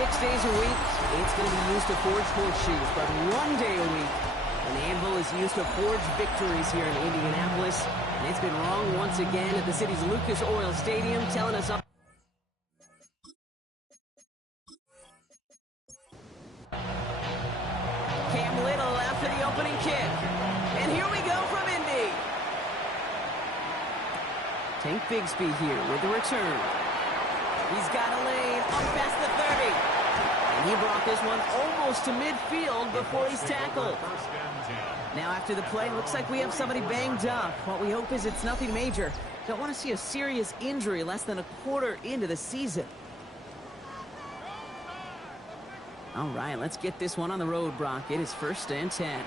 6 days a week, it's going to be used to forge horseshoes, but 1 day a week, an anvil is used to forge victories here in Indianapolis. And it's been wrong once again at the city's Lucas Oil Stadium, telling us all. Cam Little after the opening kick. And here we go from Indy. Tank Bigsby here with the return. He's got a lane up past the 30. And he brought this one almost to midfield before he's tackled. Now after the play, looks like we have somebody banged up. What we hope is it's nothing major. Don't want to see a serious injury less than a quarter into the season. All right, let's get this one on the road, Brock. It is 1st and 10.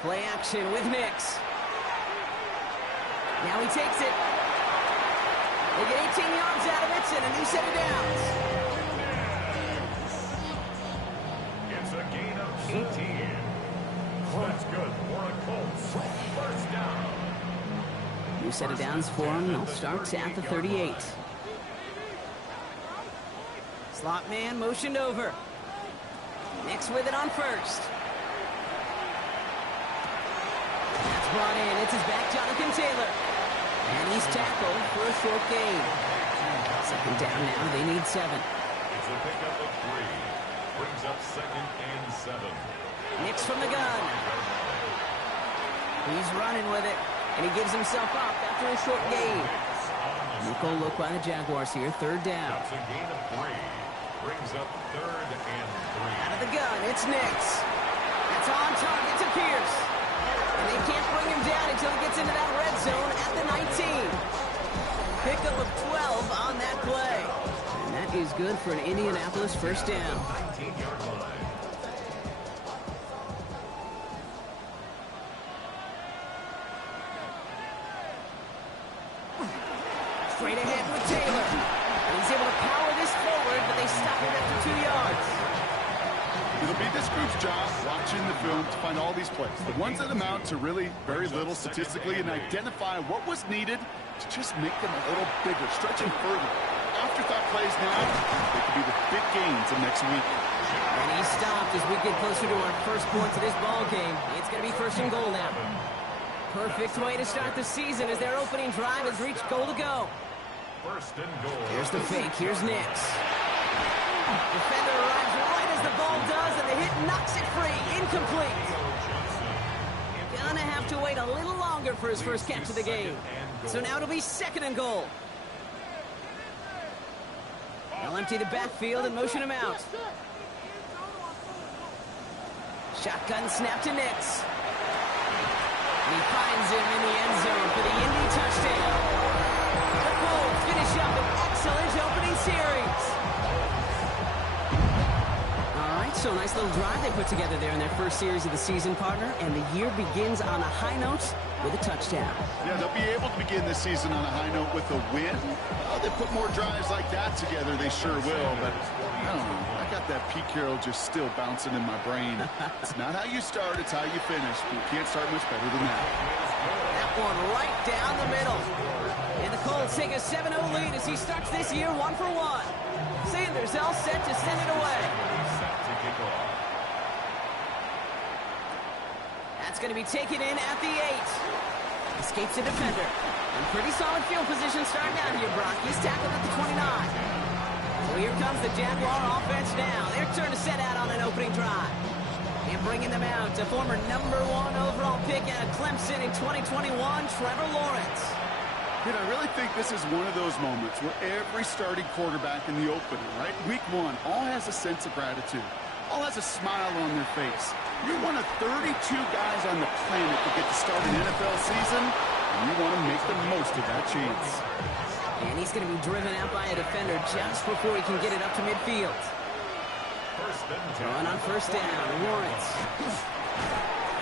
Play action with Nix. Now he takes it. They get 18 yards out of it and a new set of downs. It's a gain of 18. That's good for a Colts. 1st down. New set of downs for him. They'll start at the 38. Slot man motioned over. Nix with it on 1st. That's brought in. It's his back, Jonathan Taylor. And he's tackled for a short gain. 2nd down now. They need 7. It's a pickup of 3. Brings up 2nd and 7. Nix from the gun. He's running with it. And he gives himself up after a short gain. Nickel look by the Jaguars here. 3rd down. It's a gain of 3. Brings up 3rd and 3. Out of the gun, it's Nix. That's on target to Pierce. And they can't bring him down until he gets into that red zone at the 19. Pickup of 12 on that play. And that is good for an Indianapolis 1st down. 19-yard line. Straight ahead with Taylor. And he's able to power this forward, but they stop him after 2 yards. It'll be this group's job watching the film to find all these plays. The ones that amount to really very little statistically and identify what was needed to just make them a little bigger, stretching further. Afterthought plays now, they could be the big gains of next week. And he stopped as we get closer to our first points of this ball game. It's going to be 1st and goal now. Perfect way to start the season as their opening drive has reached goal to go. 1st and goal. Here's the fake. Here's Nix. Defender arrives right as the ball does, and the hit knocks it free. Incomplete. Gonna have to wait a little longer for his first catch of the game. So now it'll be 2nd and goal. They'll empty the backfield and motion him out. Shotgun snap to Nix. And he finds him in the end zone for the Indy touchdown. The Colts finish up an excellent opening series. All right, so a nice little drive they put together there in their first series of the season, partner. And the year begins on a high note with a touchdown. Yeah, they'll be able to begin this season on a high note with a win. They put more drives like that together, they sure will. But I don't know, I got that Pete Carroll just still bouncing in my brain. It's not how you start, it's how you finish. You can't start much better than that. That one right down the middle. And the Colts take a 7-0 lead as he starts this year 1 for 1. Sanders all set to send it away. Set to kick off. That's going to be taken in at the 8. Escapes the defender. And pretty solid field position starting out here, Brock. He's tackled at the 29. So here comes the Jaguar offense now. Their turn to set out on an opening drive. And bringing them out, a former #1 overall pick out of Clemson in 2021, Trevor Lawrence. Dude, I really think this is one of those moments where every starting quarterback in the opener, right? Week 1, all has a sense of gratitude. All has a smile on their face. You're one of 32 guys on the planet to get to start an NFL season, and you want to make the most of that chance. And he's going to be driven out by a defender just before he can get it up to midfield. 1st and 10. Throwing on 1st down, Lawrence.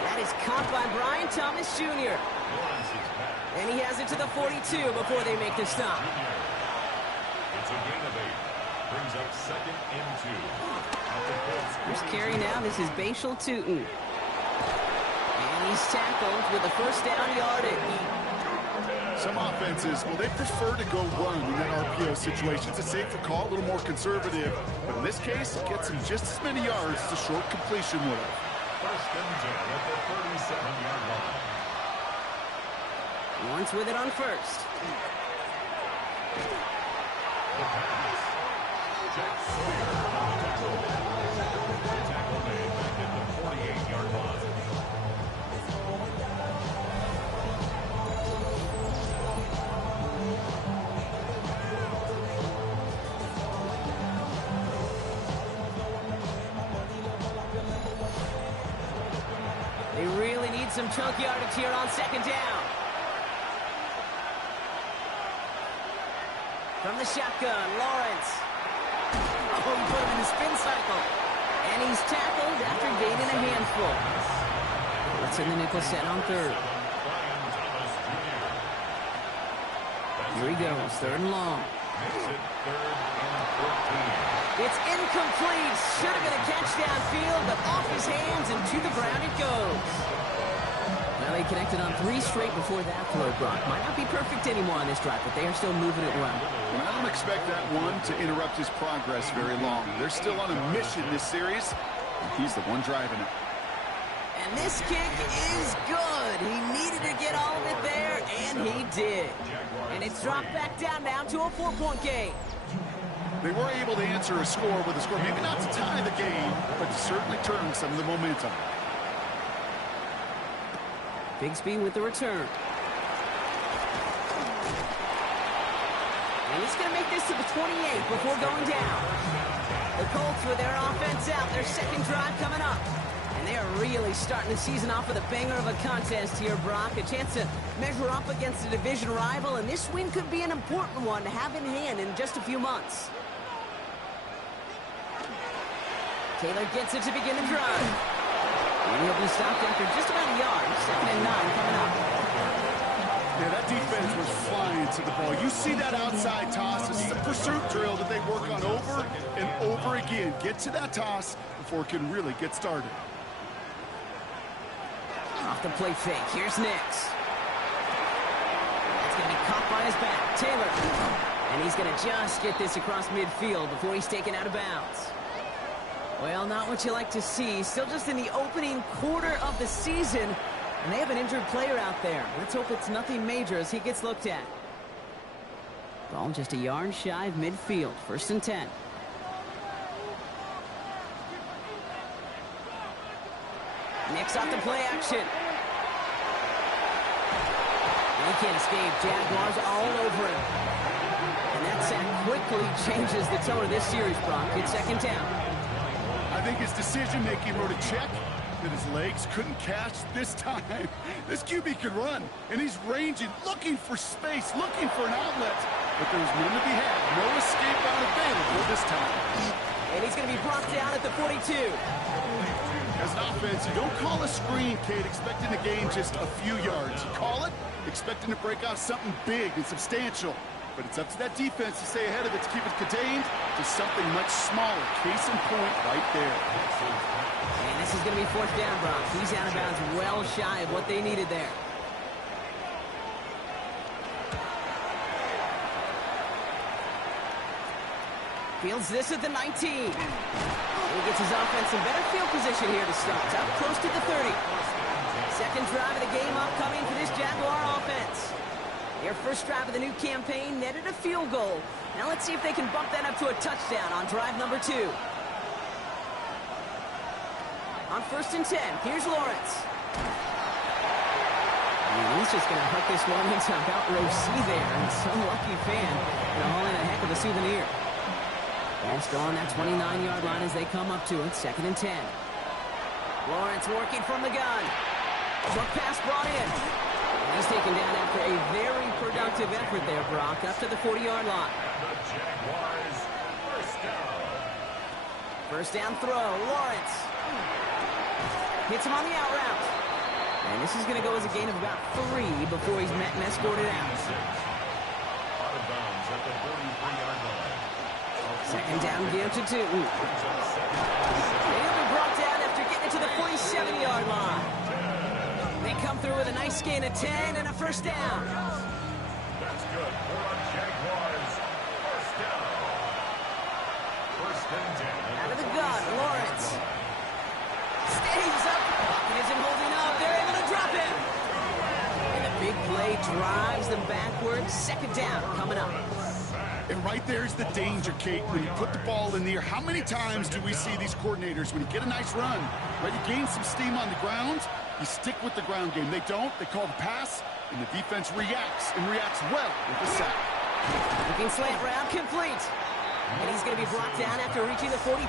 That is caught by Brian Thomas Jr. Lawrence is back. And he has it to the 42 before they make the stop. It's a gain of 8. Brings up 2nd and 2. First carry now, this is Bashal Tootin. And he's tackled with the 1st down yardage. Some offenses, well, they prefer to go run in that RPO situation. It's a safer call, a little more conservative. But in this case, it gets him just as many yards as a short completion would have. First and 10 at the 37-yard line. Lawrence with it on first. The pass. Jack Sawyer on the tackle. Tackle made back at the 48-yard line. They really need some chunk yardage here on second down. From the shotgun, Lawrence. Oh, he put him in the spin cycle. And he's tackled after gaining a handful. Let's in the nickel set on third. Here he goes, third and long. Makes it 3rd and 14. It's incomplete. Should have been a catch downfield, but off his hands and to the ground it goes. Well, they connected on 3 straight before that throw, Brock. Might not be perfect anymore on this drive, but they are still moving it well. And I don't expect that one to interrupt his progress very long. They're still on a mission this series, and he's the one driving it. And this kick is good. He needed to get all of it there, and he did. And it's dropped back down now to a 4-point game. They were able to answer a score with a score, maybe not to tie the game, but to certainly turn some of the momentum. Bigsby with the return. And he's going to make this to the 28 before going down. The Colts with their offense out, their second drive coming up. And they are really starting the season off with a banger of a contest here, Brock. A chance to measure up against a division rival, and this win could be an important one to have in hand in just a few months. Taylor gets it to begin the drive. And he'll be stopped after just about a yard. 2nd and 9 coming up. Yeah, that defense was flying to the ball. You see that outside toss. This is a pursuit drill that they work on over and over again. Get to that toss before it can really get started. Off the play fake. Here's Nix. That's going to be caught by his back. Taylor. And he's going to just get this across midfield before he's taken out of bounds. Well, not what you like to see. Still just in the opening quarter of the season. And they have an injured player out there. Let's hope it's nothing major as he gets looked at. Ball just a yard shy of midfield. 1st and 10. Nix off the play action. And he can't escape. Jaguars all over him. And that sack quickly changes the tone of this series, Brock. It's 2nd down. I think his decision-making wrote a check that his legs couldn't catch this time. This QB can run, and he's ranging, looking for space, looking for an outlet. But there's none to be had. No escape out available this time. And he's going to be brought down at the 42. As an offense, you don't call a screen, Kate, expecting to gain just a few yards. You call it expecting to break out something big and substantial. But it's up to that defense to stay ahead of it, to keep it contained to something much smaller. Case in point right there. And this is going to be 4th down, Brock. He's out of bounds well shy of what they needed there. Fields this at the 19. He gets his offense in better field position here to start. Up close to the 30. Second drive of the game upcoming for this Jaguar offense. Their first drive of the new campaign netted a field goal. Now let's see if they can bump that up to a touchdown on drive number 2. On 1st and 10, here's Lawrence. And he's just going to hook this one into about row C there. And some lucky fan going to haul in a heck of a souvenir. Ball still on that 29-yard line as they come up to it. 2nd and 10. Lawrence working from the gun. Short pass brought in. And he's taken down after a very productive effort there, Brock, up to the 40-yard line. The Jaguars, First down throw, Lawrence. Hits him on the out route. And this is going to go as a gain of about 3 before he's met and escorted out. Out of bounds at the 43-yard line. Second down, give to 2. He'll be brought down after getting it to the 47-yard line. They come through with a nice gain of 10 and a first down. drives them backwards. Second down coming up. And right there's the danger, Kate. When you put the ball in the air, how many times do we see these coordinators, when you get a nice run, right, you gain some steam on the ground, you stick with the ground game. They don't. They call the pass, and the defense reacts, and reacts well with the sack. Looking slant route complete. And he's going to be brought down after reaching the 43.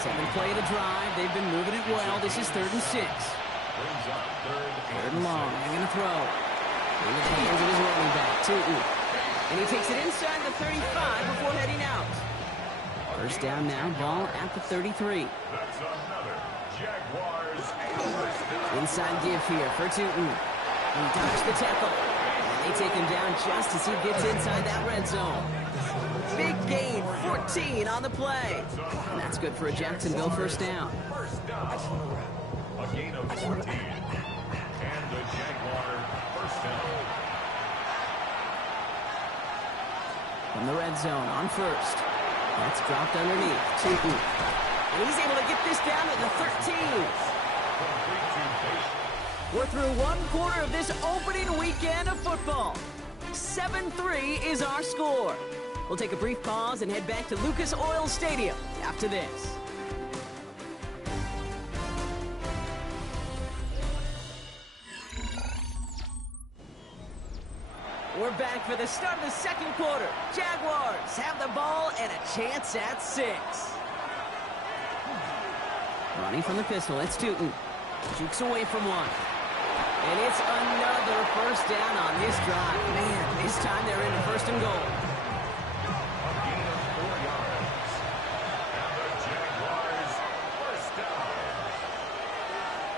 Seventh play of the drive. They've been moving it well. This is 3rd and 6. Third and long. They're going to throw. Into the hands of his running back, Tootin. And he takes it inside the 35 before heading out. First down now, ball at the 33. That's another Jaguars. Inside give here for Tootin. He dodged the tackle. And they take him down just as he gets inside that red zone. Big gain, 14 on the play. And that's good for a Jacksonville first down. First down. A gain of 14. And the Jaguar first down. From the red zone on first. That's dropped underneath. Tootin. And he's able to get this down to the 13. We're through one quarter of this opening weekend of football. 7-3 is our score. We'll take a brief pause and head back to Lucas Oil Stadium after this. We're back for the start of the second quarter. Jaguars have the ball and a chance at 6. Running from the pistol, it's Tootin. Jukes away from one. And it's another first down on this drive. Man, this time they're in the 1st and goal. A gain of 4 yards. And the Jaguars first down.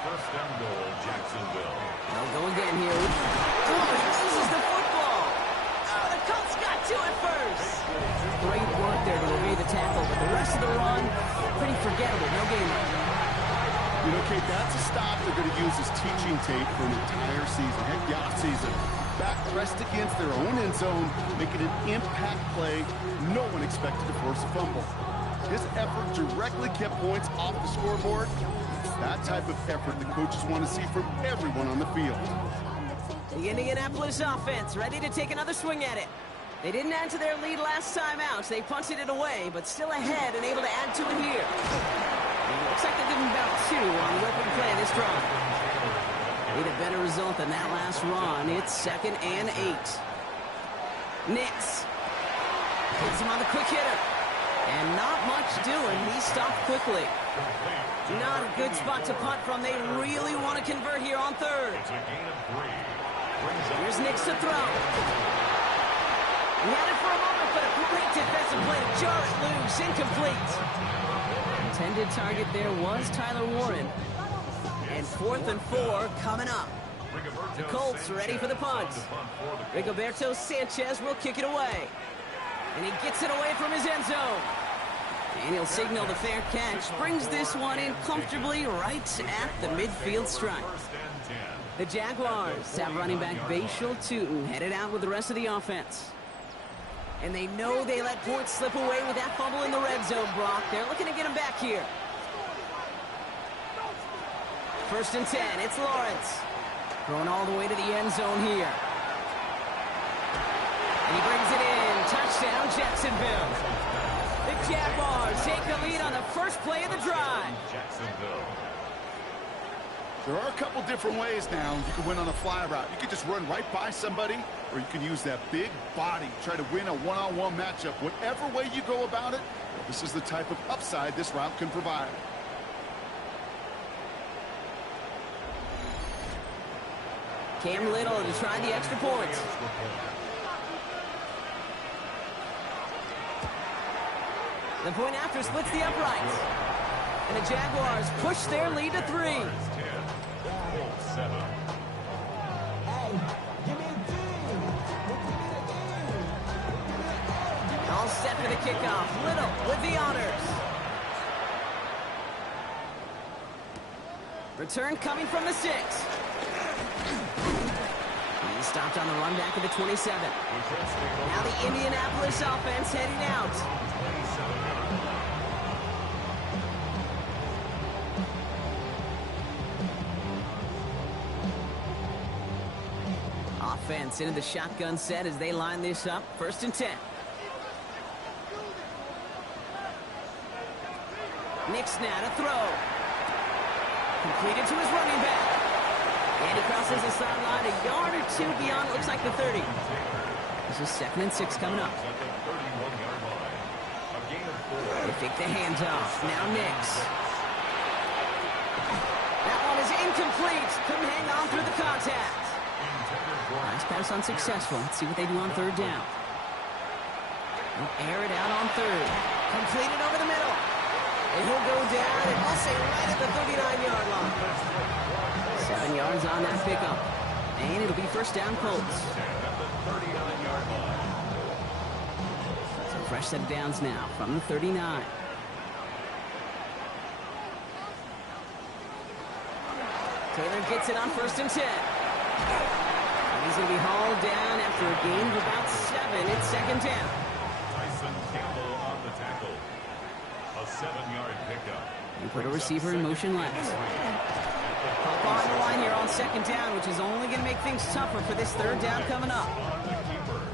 First and goal, Jacksonville. They'll go again here. Oh, he loses the football. Oh, the Colts got to it first. Great work there to evade the tackle, but the rest of the run, pretty forgettable. No gain there. You know, Kate, that's a stop they're going to use as teaching tape for an entire season. Heck, the offseason. Back pressed against their own end zone, making an impact play. No one expected to force a fumble. His effort directly kept points off the scoreboard. It's that type of effort the coaches want to see from everyone on the field. The Indianapolis offense ready to take another swing at it. They didn't add to their lead last time out. They punted it away, but still ahead and able to add to it here. Looks like they're giving about 2 on the open play this drive. Need a better result than that last run. It's 2nd and 8. Nix hits him on the quick hitter. And not much doing. He stopped quickly. Not a good spot to punt from. They really want to convert here on 3rd. It's a gain of 3. Here's Nix to throw. He had it for a moment, but a great defensive play to jar it loose. Incomplete. Intended target there was Tyler Warren. And 4th and 4 coming up. The Colts ready for the punt. Rigoberto Sanchez will kick it away. And he gets it away from his end zone. And he'll signal the fair catch. Brings this one in comfortably right at the midfield stripe. The Jaguars have running back Bashal Tootin headed out with the rest of the offense. And they know they let points slip away with that fumble in the red zone, Brock. They're looking to get him back here. 1st and 10, it's Lawrence. Thrown all the way to the end zone here. And he brings it in. Touchdown, Jacksonville. The Jaguars take the lead on the first play of the drive. Jacksonville. There are a couple different ways now. You can win on a fly route. You can just run right by somebody, or you can use that big body, try to win a one-on-one matchup. Whatever way you go about it, this is the type of upside this route can provide. Cam Little to try the extra point. The point after splits the uprights. And the Jaguars push their lead to 3. All set for the kickoff. Little with the honors. Return coming from the 6. He stopped on the run back of the 27. Now the Indianapolis offense heading out. offense into the shotgun set as they line this up. 1st and 10. Nix now to throw. Completed to his running back. And he crosses the sideline a yard or two beyond, looks like the 30. This is 2nd and 6 coming up. They fake the hands off. Now Nix. That one is incomplete. Couldn't hang on through the contact. Nice pass unsuccessful. Let's see what they do on 3rd down. They'll air it out on 3rd. Completed over the middle. And he'll go down, and I'll say right at the 39-yard line. 7 yards on that pickup. And it'll be 1st down Colts. So fresh set of downs now from the 39. Taylor gets it on 1st and 10. And he's going to be hauled down after a gain of about 7. It's 2nd down. Tyson Campbell on the tackle. A 7-yard pickup. You put a receiver in motion last. Pop on the line here on 2nd down, which is only going to make things tougher for this 3rd down coming up.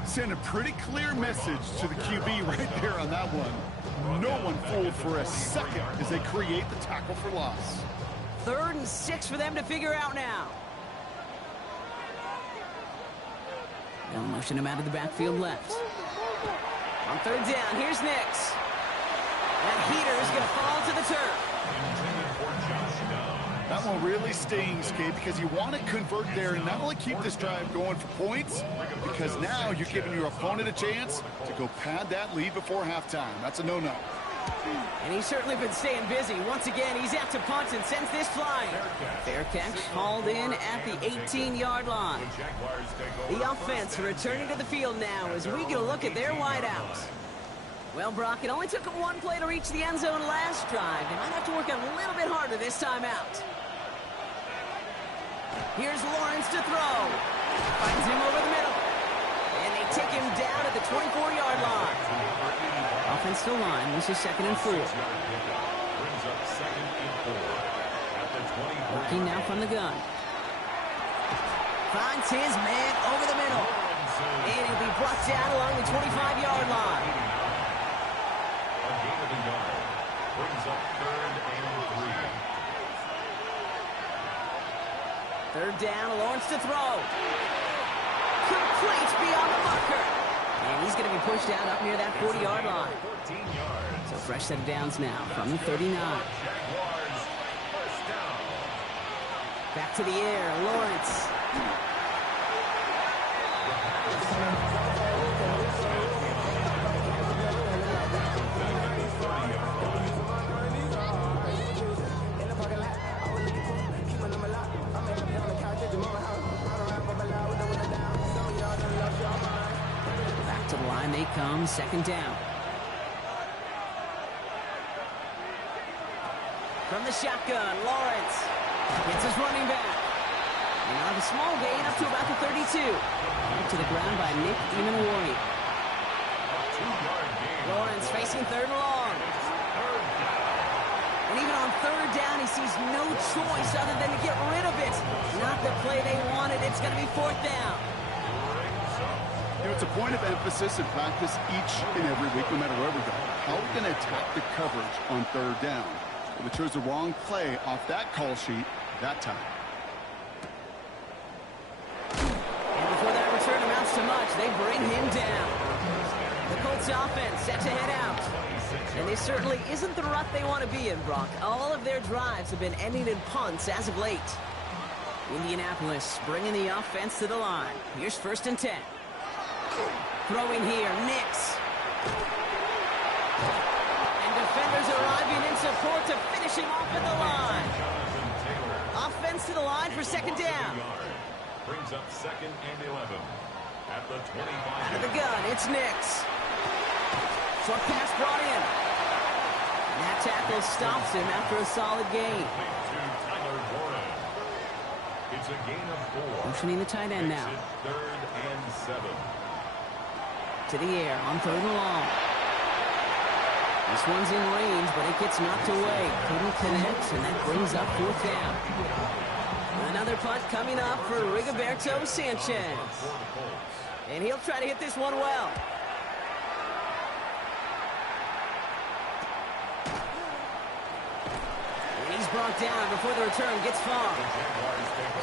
Send a pretty clear message to the QB right there on that one. No one fooled for a second as they create the tackle for loss. 3rd and 6 for them to figure out now. They'll motion him out of the backfield left. On 3rd down, here's Nix. That heater is going to fall to the turf. That one really stings, Kate, because you want to convert there and not only keep this drive going for points, because now you're giving your opponent a chance to go pad that lead before halftime. That's a no-no. And he's certainly been staying busy. Once again, he's out to punt and sends this flying. Fair catch hauled in at the 18-yard line. The offense returning to the field now as we get a look at their wideouts. Well, Brock, it only took them 1 play to reach the end zone last drive. They might have to work a little bit harder this time out. Here's Lawrence to throw. Finds him over the middle. And they take him down at the 24-yard line. Offensive line, this is 2nd and 4. Working now from the gun. Finds his man over the middle. And he'll be brought down along the 25-yard line. Brings up 3rd and 3. 3rd down, Lawrence to throw. Complete beyond the marker. And he's going to be pushed out up near that 40-yard line. So fresh set of downs now from the 39. Back to the air, Lawrence. To the line they come, 2nd down. From the shotgun, Lawrence gets his running back. And now have a small gain up to about the 32. Up to the ground by Nick Eamon-Warney. Lawrence facing 3rd and long. And even on 3rd down, he sees no choice other than to get rid of it. Not the play they wanted. It's going to be 4th down. You know, it's a point of emphasis in practice each and every week, no matter where we go. How are we going to attack the coverage on 3rd down? Well, they chose the wrong play off that call sheet that time. And before that return amounts to much, they bring him down. The Colts offense set to head out. And this certainly isn't the rut they want to be in, Brock. All of their drives have been ending in punts as of late. Indianapolis bringing the offense to the line. Here's 1st and 10. Throwing here, Nix. And defenders arriving in support to finish him off at the line. Offense to the line for 2nd down. Brings up 2nd and 11. At the 25. Out of the gun, it's Nix. Short pass brought in. And that tackle stops him after a solid gain. It's a gain of 4. Motioning the tight end now. 3rd and 7. To the air on 3rd and long. This one's in range, but it gets knocked away. Couldn't connect, and that brings up 4th down. Another punt coming up for Rigoberto Sanchez. And he'll try to hit this one well. And he's brought down before the return gets far.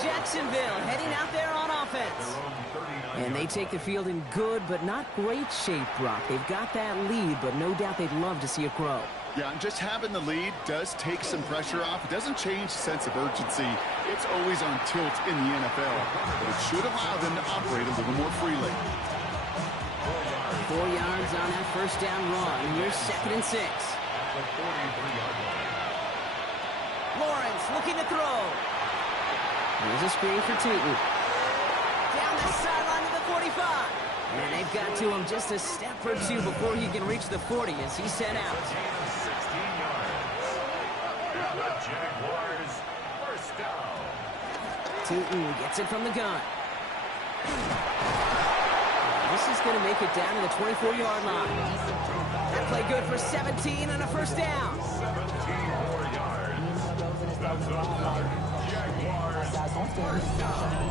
Jacksonville heading out there on offense. And they take the field in good but not great shape, Brock. They've got that lead, but no doubt they'd love to see it grow. Yeah, and just having the lead does take some pressure off. It doesn't change the sense of urgency. It's always on tilt in the NFL. But it should allow them to operate a little more freely. 4 yards on that first down run. Here's 2nd and 6. Lawrence looking to throw. Here's a screen for Tootin. Down the sideline to the 45. And they've got to him just a step or two before he can reach the 40 as he's sent out. 16 yards. And the Jaguars first down. Tootin gets it from the gun. This is going to make it down to the 24-yard line. That play good for 17 and a first down. 17 more yards. That's another Jaguars first down.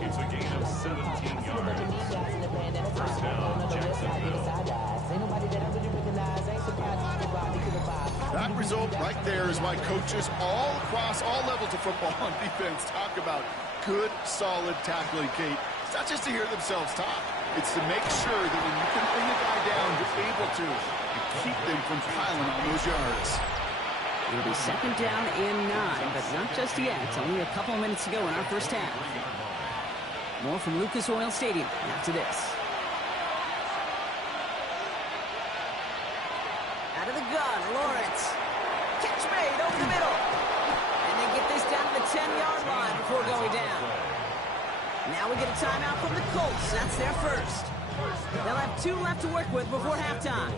It's a gain of 17 yards. First down, Jacksonville. That result right there is why coaches all across all levels of football on defense talk about good, solid tackling, Kate. It's not just to hear themselves talk. It's to make sure that when you can bring a guy down, you're able to keep them from piling on those yards. It'll be 2nd down and 9, but not just yet. It's only a couple of minutes to go in our first half. More from Lucas Oil Stadium after this. Out of the gun, Lawrence. Catch made over the middle. And they get this down to the 10-yard line before going down. Now we get a timeout from the Colts. That's their first. They'll have 2 left to work with before halftime.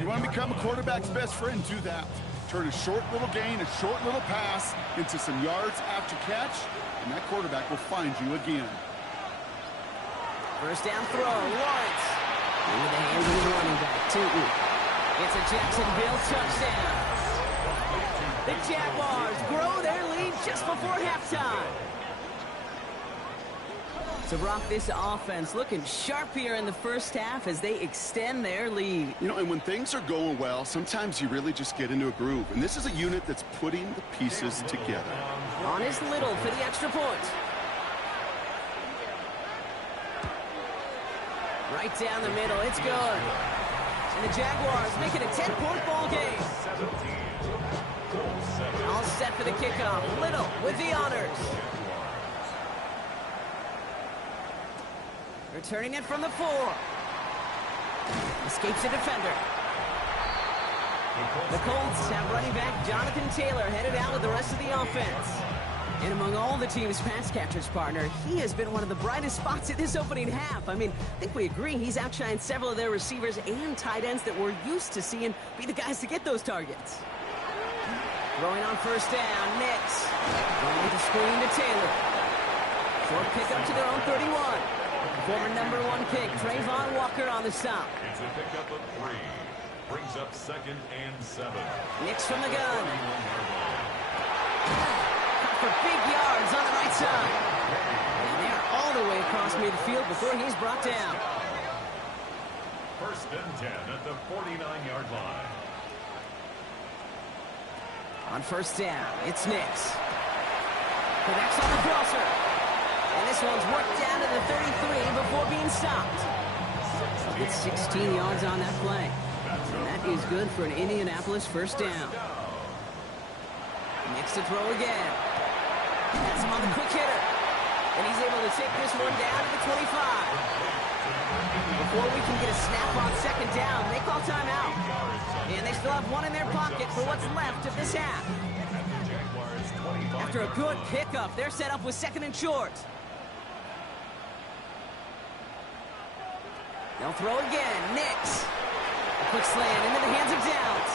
You want to become a quarterback's best friend, do that. Turn a short little gain, a short little pass into some yards after catch, and that quarterback will find you again. First down throw, Lawrence. Into the hands of the running back, Tootin. It's a Jacksonville touchdown. The Jaguars grow their lead just before halftime. So, Brock, this offense looking sharp here in the first half as they extend their lead. You know, and when things are going well, sometimes you really just get into a groove. And this is a unit that's putting the pieces together. On is Little for the extra point. Right down the middle, it's good. And the Jaguars make it a 10-point ball game. All set for the kickoff. Little with the honors. Returning it from the 4. Escapes the defender. The Colts have running back Jonathan Taylor headed out with the rest of the offense. And among all the team's pass catchers, partner, he has been one of the brightest spots in this opening half. I mean, I think we agree he's outshined several of their receivers and tight ends that we're used to seeing be the guys to get those targets. Throwing on first down, Nix. Going with the screen to Taylor. Short pickup to their own 31. Former #1 pick, Trayvon Walker on the stop. It's a pickup of 3. Brings up 2nd and 7. Nix from the gun. Cut for big yards on the right side. And they're all the way across midfield before he's brought down. First and 10 at the 49-yard line. On first down, it's Nix. Connects on the crosser. And this one's worked down to the 33 before being stopped. It's 16 yards on that play. And that is good for an Indianapolis first down. Nix to throw again. That's him on the quick hitter. And he's able to take this one down to the 25. Before we can get a snap on second down, they call timeout. And they still have 1 in their pocket for what's left of this half. After a good pickup, they're set up with 2nd and short. They'll throw again. Nix. A quick slant into the hands of Downs.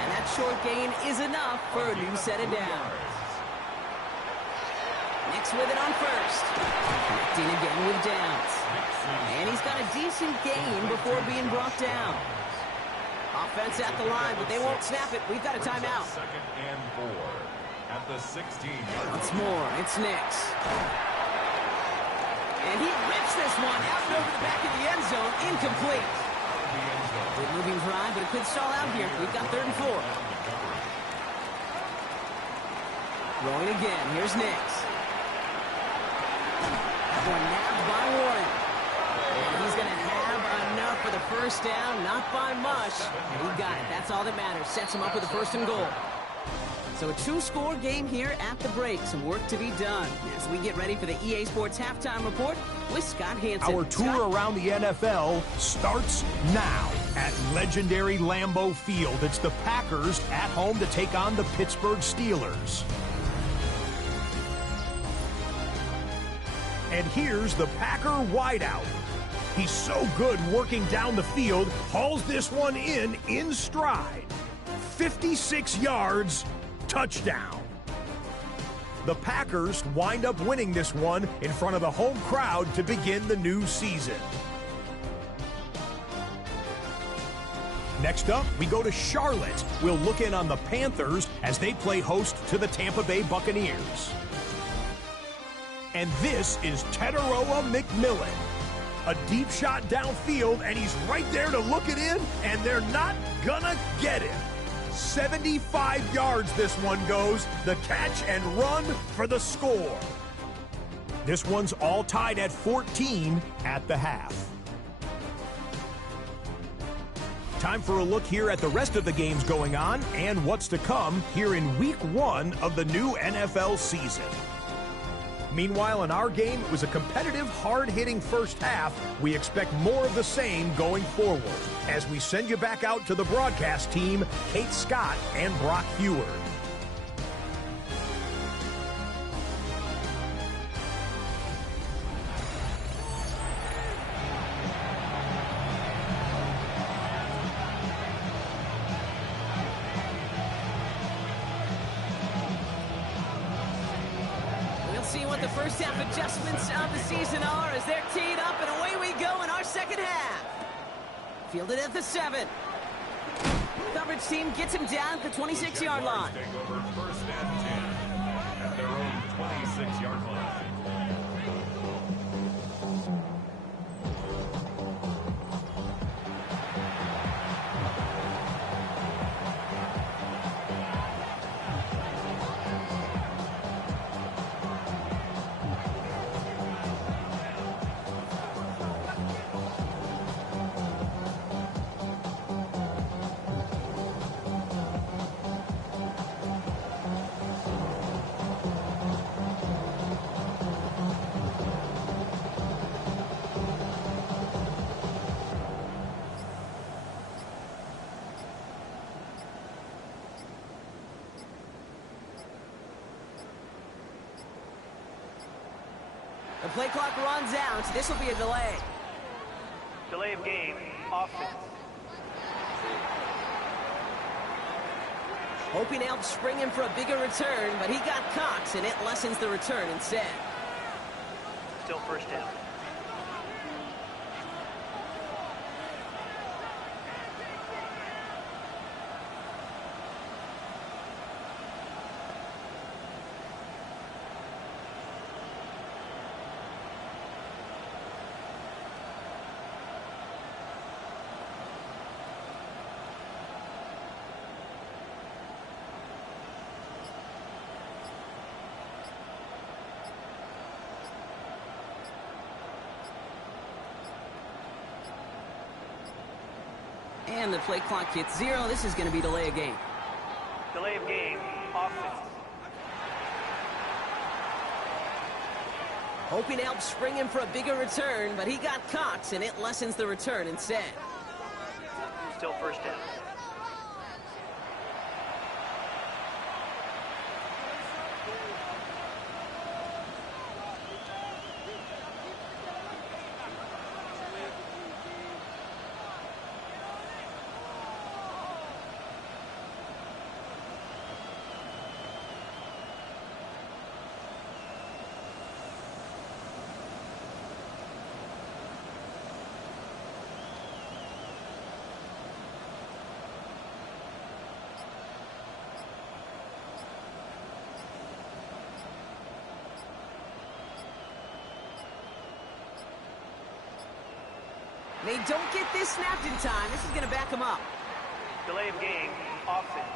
And that short gain is enough for a new set of downs. Nix with it on first. Connecting again with Downs. And he's got a decent gain before being brought down. Offense at the line, but they won't snap it. We've got a timeout. 2nd and 4. at the 16-yard line. Once more, it's Nix. And he rips this one out and over the back of the end zone. Incomplete. Good moving drive, but it could stall out here. We've got 3rd and 4. Rolling again. Here's Nix. That one nabbed by Warren. And he's going to have enough for the first down. Not by much. And he got it. That's all that matters. Sets him up with a 1st and goal. So a 2-score game here at the break. Some work to be done as we get ready for the EA Sports Halftime Report with Scott Hansen. Our tour around the NFL starts now at legendary Lambeau Field. It's the Packers at home to take on the Pittsburgh Steelers. And here's the Packer wideout. He's so good working down the field, hauls this one in stride. 56 yards, touchdown. The Packers wind up winning this one in front of the home crowd to begin the new season. Next up, we go to Charlotte. We'll look in on the Panthers as they play host to the Tampa Bay Buccaneers. And this is Teteroa McMillan. A deep shot downfield, and he's right there to look it in, and they're not gonna get it. 75 yards this one goes. The catch and run for the score. This one's all tied at 14 at the half. Time for a look here at the rest of the games going on and what's to come here in Week 1 of the new NFL season. Meanwhile, in our game, it was a competitive, hard-hitting first half. We expect more of the same going forward as we send you back out to the broadcast team, Kate Scott and Brock Heward. See what the first half adjustments of the season are as they're teed up, and away we go in our second half. Fielded at the 7. Coverage team gets him down at the 26-yard line. Take over 1st and 10 at their own 26-yard line. The play clock runs out. This will be a delay. Delay of game, offense. Hoping to help spring him for a bigger return, but he got Cox, and it lessens the return instead. Still first down. And the play clock hits 0. This is going to be delay of game. Delay of game, offense. Hoping to help spring him for a bigger return, but he got Cox, and it lessens the return instead. Still first down. They don't get this snapped in time. This is going to back them up. Delay of game, offense.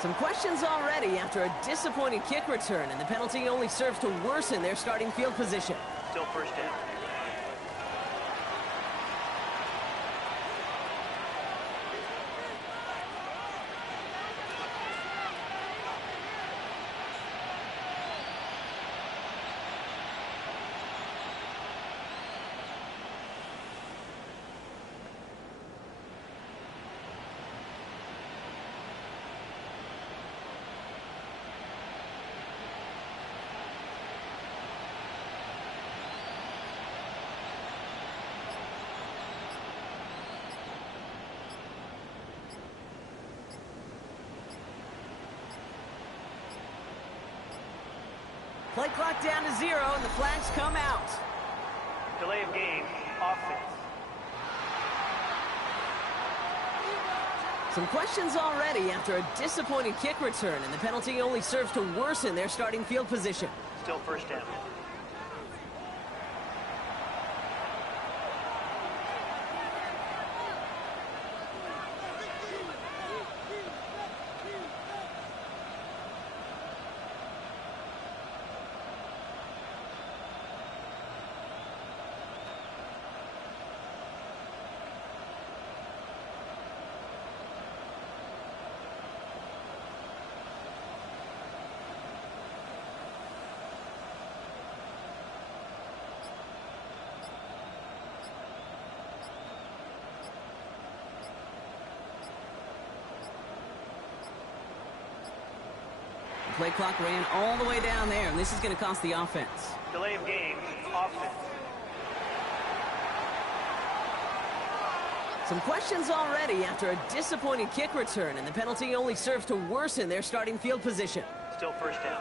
Some questions already after a disappointing kick return, and the penalty only serves to worsen their starting field position. Still first down. Play clock down to 0, and the flags come out. Delay of game, offense. Some questions already after a disappointing kick return, and the penalty only serves to worsen their starting field position. Still first down. The play clock ran all the way down there, and this is going to cost the offense. Delay of game, offense. Some questions already after a disappointing kick return, and the penalty only serves to worsen their starting field position. Still first down.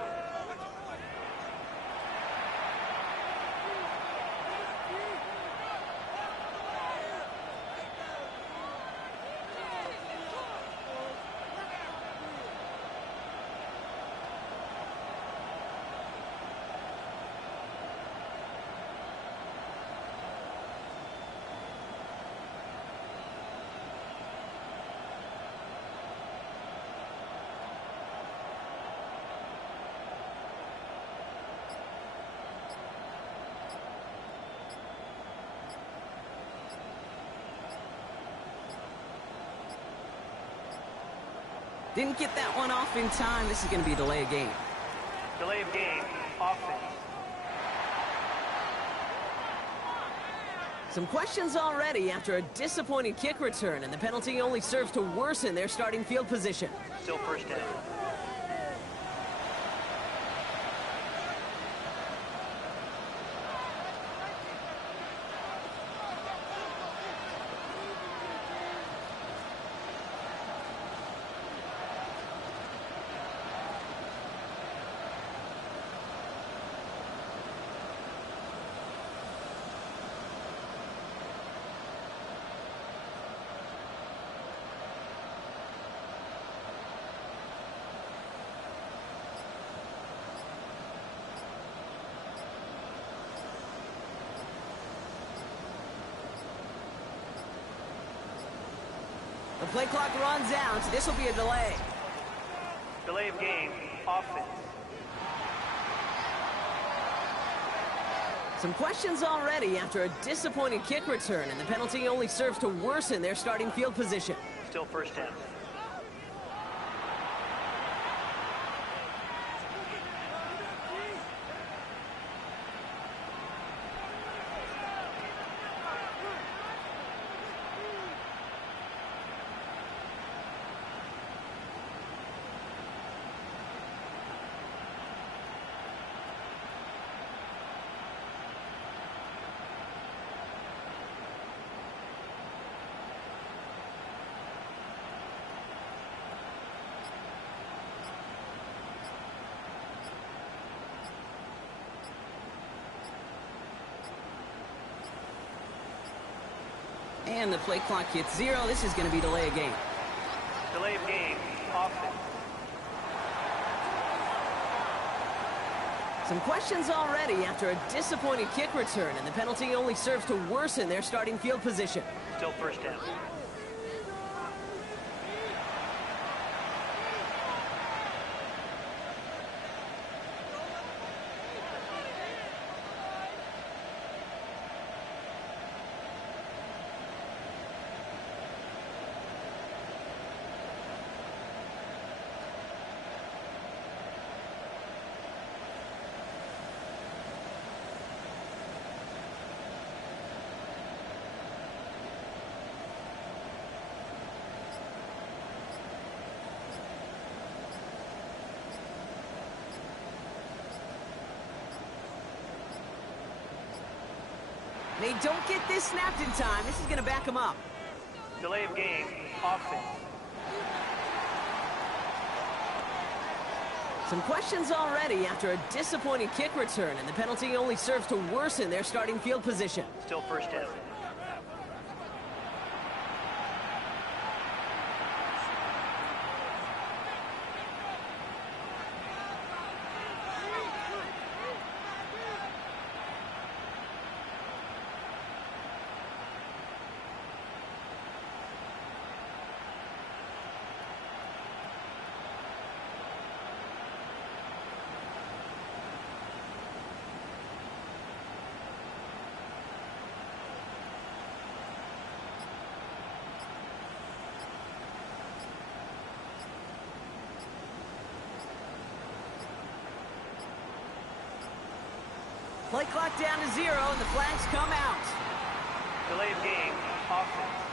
Didn't get that one off in time. This is going to be a delay of game. Delay of game, offense. Some questions already after a disappointing kick return, and the penalty only serves to worsen their starting field position. Still first down. The play clock runs out, so this will be a delay. Delay of game, offense. Some questions already after a disappointing kick return, and the penalty only serves to worsen their starting field position. Still first down. And the play clock hits 0. This is going to be delay of game. Delay of game, offense. Some questions already after a disappointing kick return, and the penalty only serves to worsen their starting field position. Still first down. They don't get this snapped in time. This is going to back them up. Delay of game, offense. Some questions already after a disappointing kick return, and the penalty only serves to worsen their starting field position. Still first down. Play clock down to 0, and the flags come out. Delay of game, offense.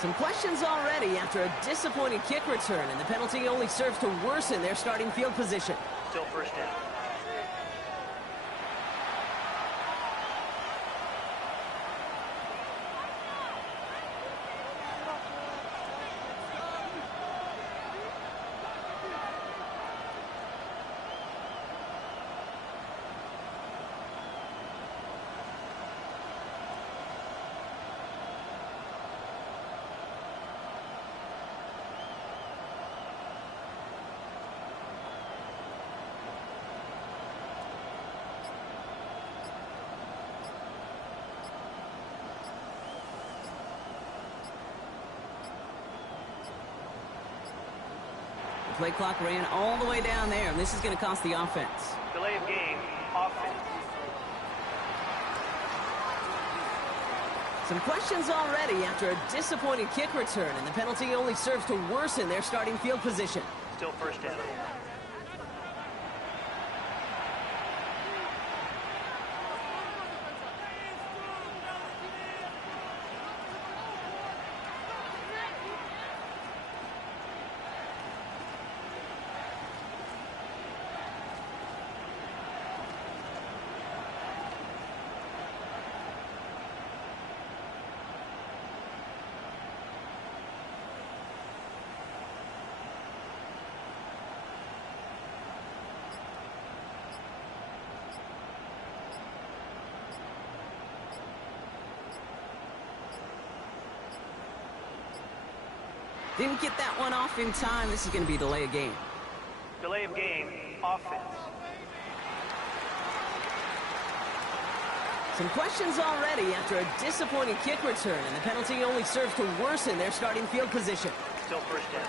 Some questions already after a disappointing kick return, and the penalty only serves to worsen their starting field position. Still first down. Play clock ran all the way down there, and this is going to cost the offense. Delay of game, offense. Some questions already after a disappointing kick return, and the penalty only serves to worsen their starting field position. Still first down. Didn't get that one off in time. This is going to be a delay of game. Delay of game, offense. Some questions already after a disappointing kick return, and the penalty only serves to worsen their starting field position. Still first down.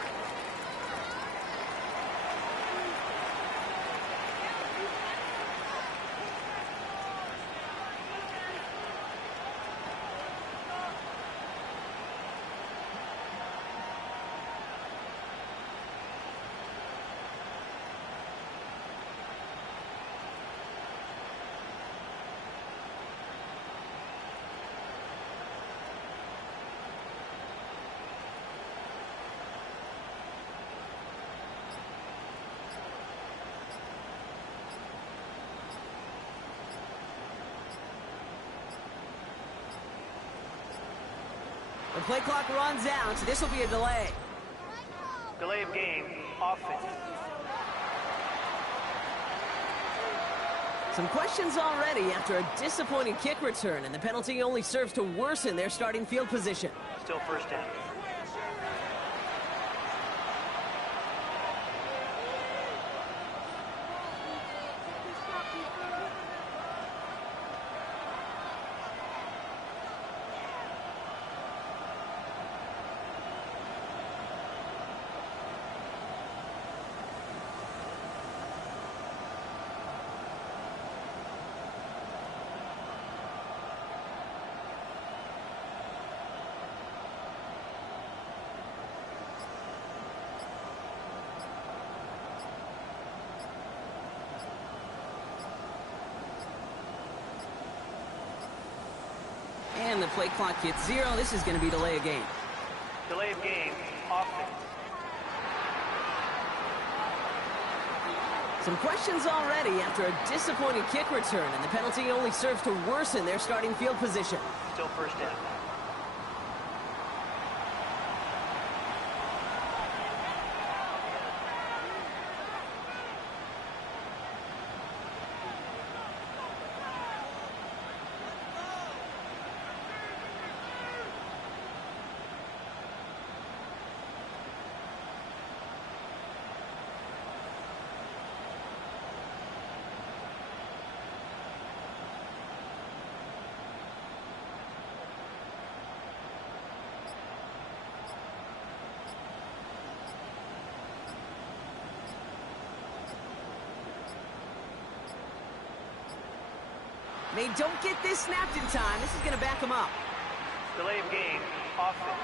The play clock runs out, so this will be a delay. Delay of game, offense. Some questions already after a disappointing kick return, and the penalty only serves to worsen their starting field position. Still first down. and the play clock hits 0. This is going to be delay of game. Delay of game, offense. Some questions already after a disappointing kick return, and the penalty only serves to worsen their starting field position. Still first down. They don't get this snapped in time. This is going to back them up. Delay of game, offense.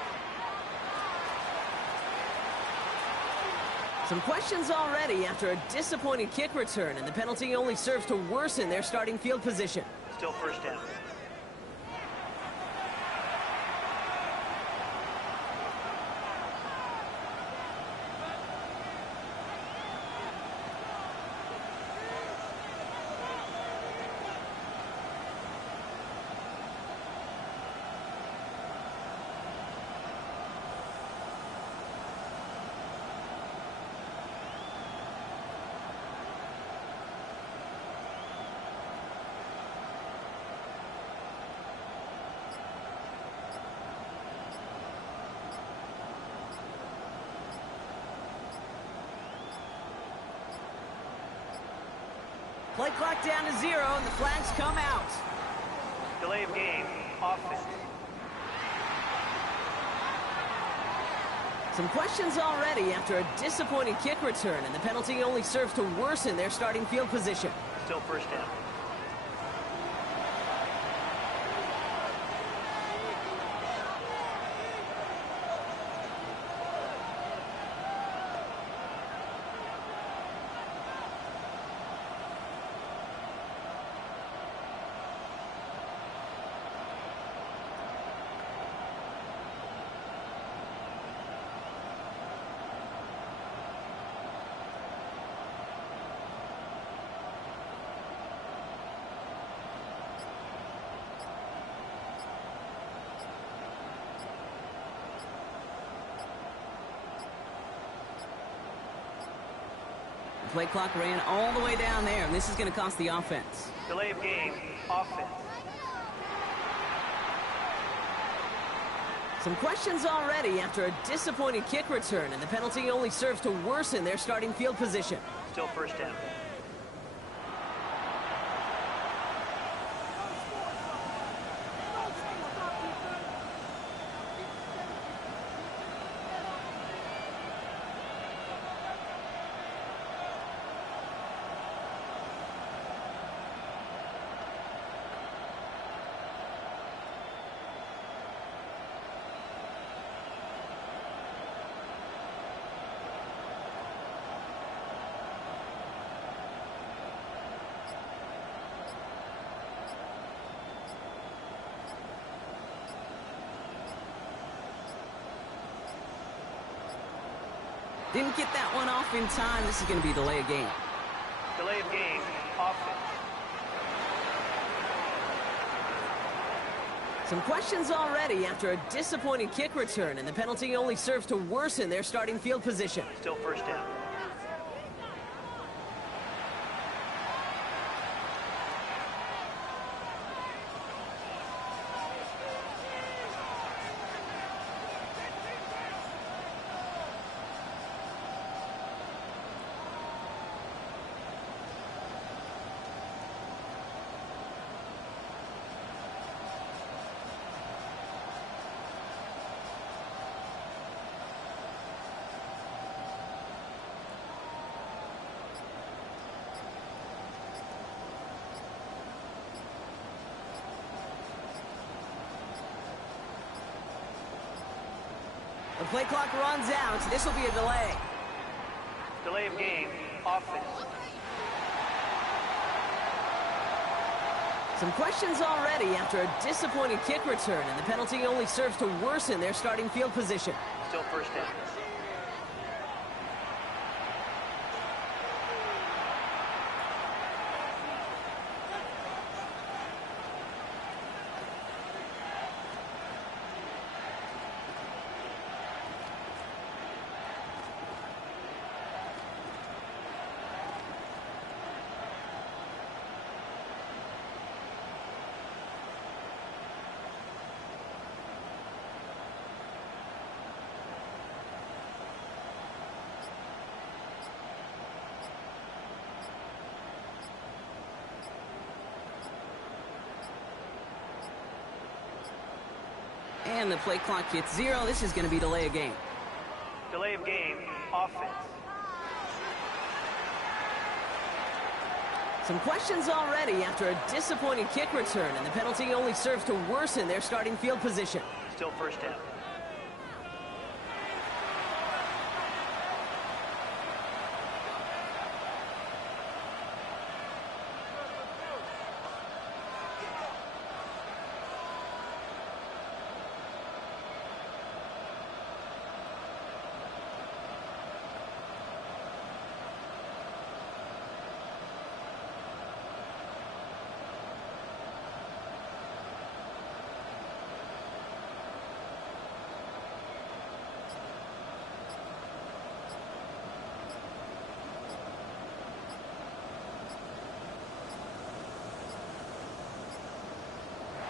Some questions already after a disappointing kick return, and the penalty only serves to worsen their starting field position. Still first down. Play clock down to 0, and the flags come out. Delay of game, offense. Some questions already after a disappointing kick return, and the penalty only serves to worsen their starting field position. Still first down. The play clock ran all the way down there, and this is going to cost the offense. Delay of game, offense. Some questions already after a disappointing kick return, and the penalty only serves to worsen their starting field position. Still first down. Didn't get that one off in time. This is going to be a delay of game. Delay of game, offense. Some questions already after a disappointing kick return, and the penalty only serves to worsen their starting field position. Still first down. The play clock runs out. This will be a delay. Delay of game, offense. Some questions already after a disappointing kick return, and the penalty only serves to worsen their starting field position. Still first down. And the play clock hits 0. This is going to be delay of game. Delay of game, offense. Some questions already after a disappointing kick return, and the penalty only serves to worsen their starting field position. Still first down.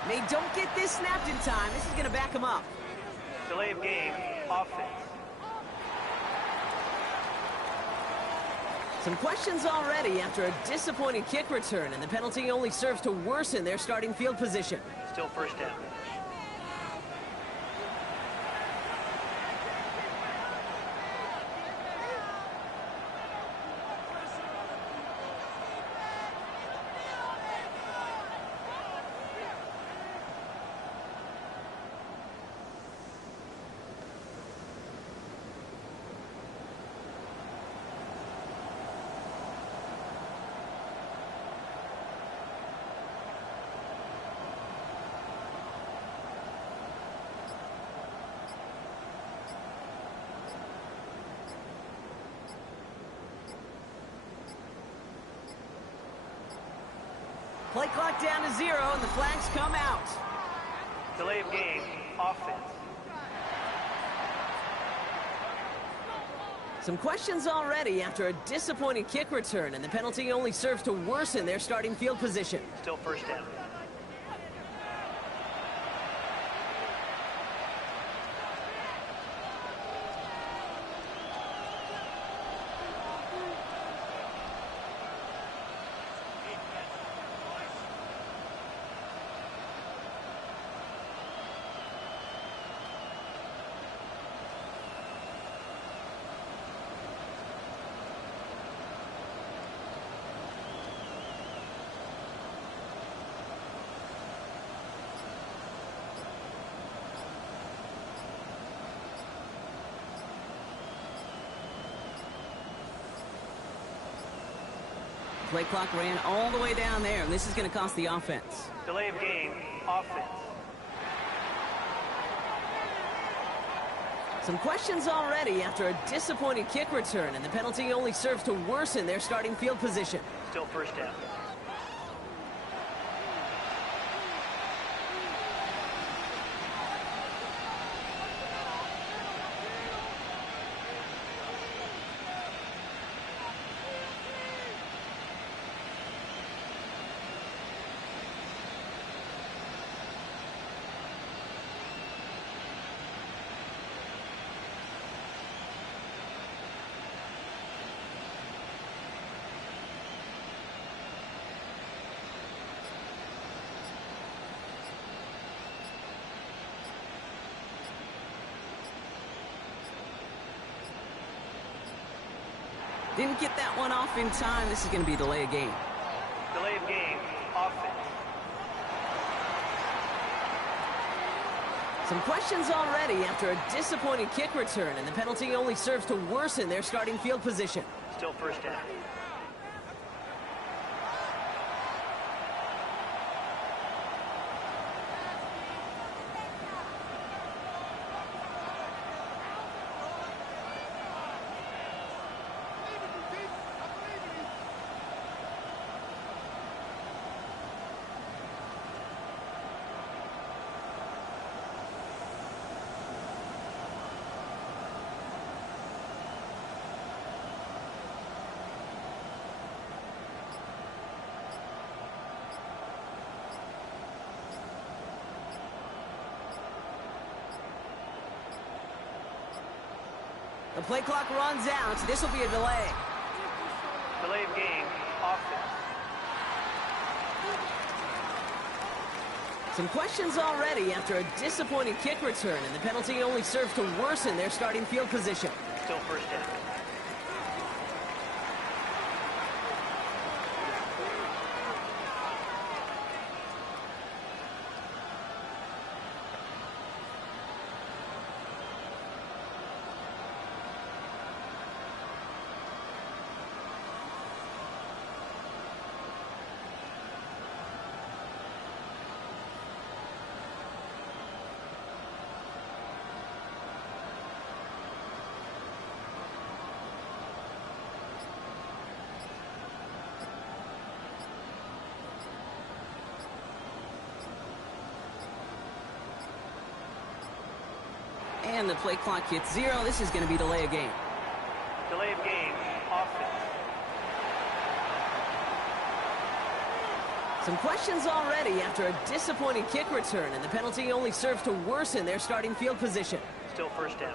They don't get this snapped in time. This is going to back them up. Delay of game, offense. Some questions already after a disappointing kick return, and the penalty only serves to worsen their starting field position. Still first down. Play clock down to 0, and the flags come out. Delay of game, offense. Some questions already after a disappointing kick return, and the penalty only serves to worsen their starting field position. Still first down. Play clock ran all the way down there, and this is going to cost the offense. Delay of game, offense. Some questions already after a disappointing kick return, and the penalty only serves to worsen their starting field position. Still first down. Didn't get that one off in time. This is going to be delay of game. Delay of game, offense. Some questions already after a disappointing kick return, and the penalty only serves to worsen their starting field position. Still first down. play clock runs out. This will be a delay. Delay of game, offense. Some questions already after a disappointing kick return, and the penalty only served to worsen their starting field position. Still first down. And the play clock hits 0. This is going to be delay of game. Delay of game, offense. Some questions already after a disappointing kick return, and the penalty only serves to worsen their starting field position. Still first down.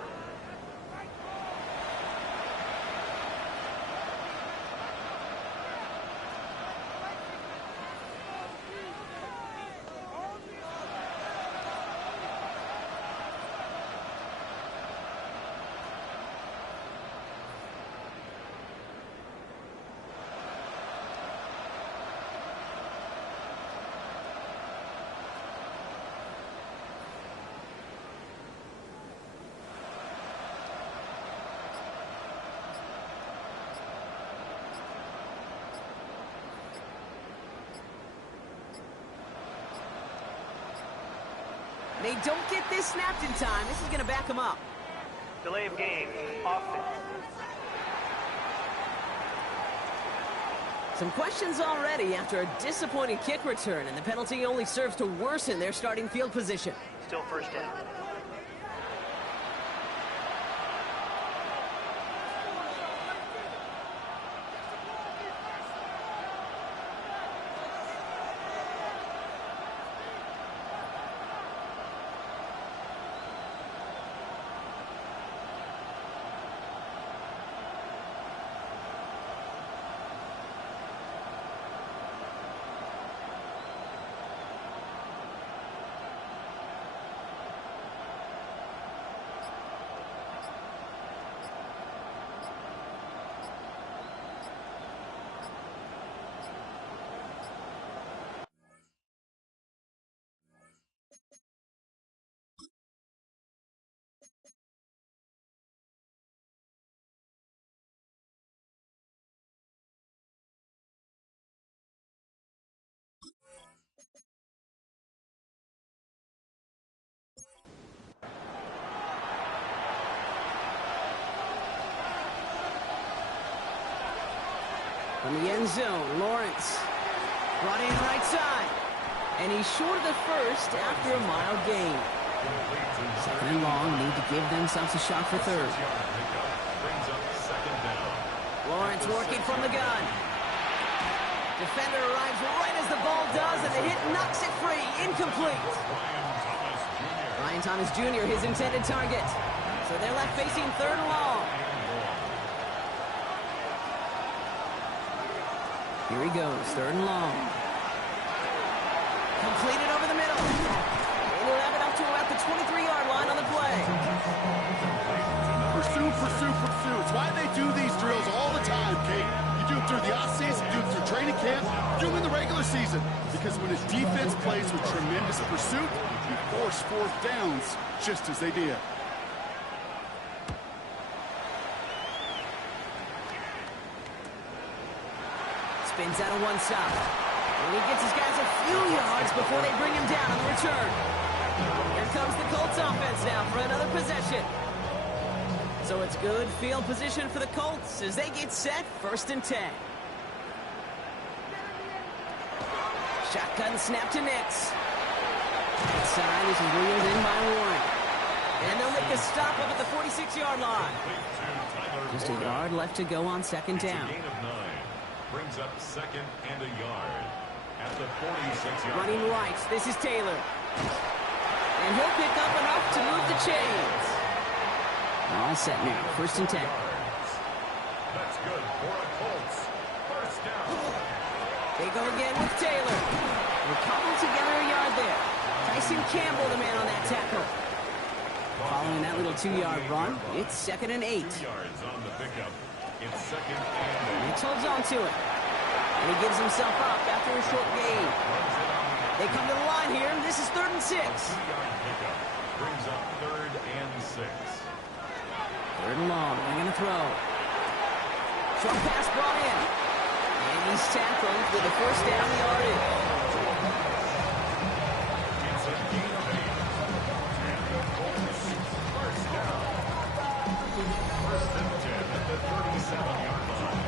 They don't get this snapped in time. This is going to back them up. Delay of game, offense. Some questions already after a disappointing kick return, and the penalty only serves to worsen their starting field position. Still first down. From the end zone, Lawrence brought in right side. And he's short of the first after a mild gain. Second and long, need to give themselves a shot for third. Lawrence working from the gun. Defender arrives right as the ball does, and the hit knocks it free. Incomplete. Ryan Thomas Jr., his intended target. So they're left facing third and long. Here he goes, third and long. Completed over the middle. And he'll have it up to about the 23-yard line on the play. Pursue, pursue, pursue. It's why they do these drills all the time, Kate. You do them through the offseason, you do them through training camp, do them in the regular season. Because when a defense plays with tremendous pursuit, you force fourth downs just as they did. Spins out of one stop. And he gets his guys a few yards before they bring him down on the return. Here comes the Colts offense now for another possession. So it's good field position for the Colts as they get set, 1st and 10. Shotgun snap to Nix. Inside, this is reeled in by Warren. And they'll make a stop up at the 46-yard line. Just a yard left to go on 2nd down. Gain of 9. Brings up 2nd and a yard at the 46-yard line. Running right, this is Taylor. And he'll pick up enough to move the chains. All set now. 1st and 10. That's good for a Colts. First down. They go again with Taylor. They cobble together a yard there. Tyson Campbell, the man on that tackle. Following that little 2-yard run, it's 2nd and 8. 2 yards on the pickup. It's 2nd and 8. Nix holds on to it. And he gives himself up after a short gain. They come to the line here. This is 3rd and 6. 2-yard pickup brings up 3rd and 6. 3rd and long. They're going to throw. Short pass brought in. And he's tackled with a 1st down yardage. It's a gain of 8. And the Colts first down. 1st and 10 at the 37-yard line.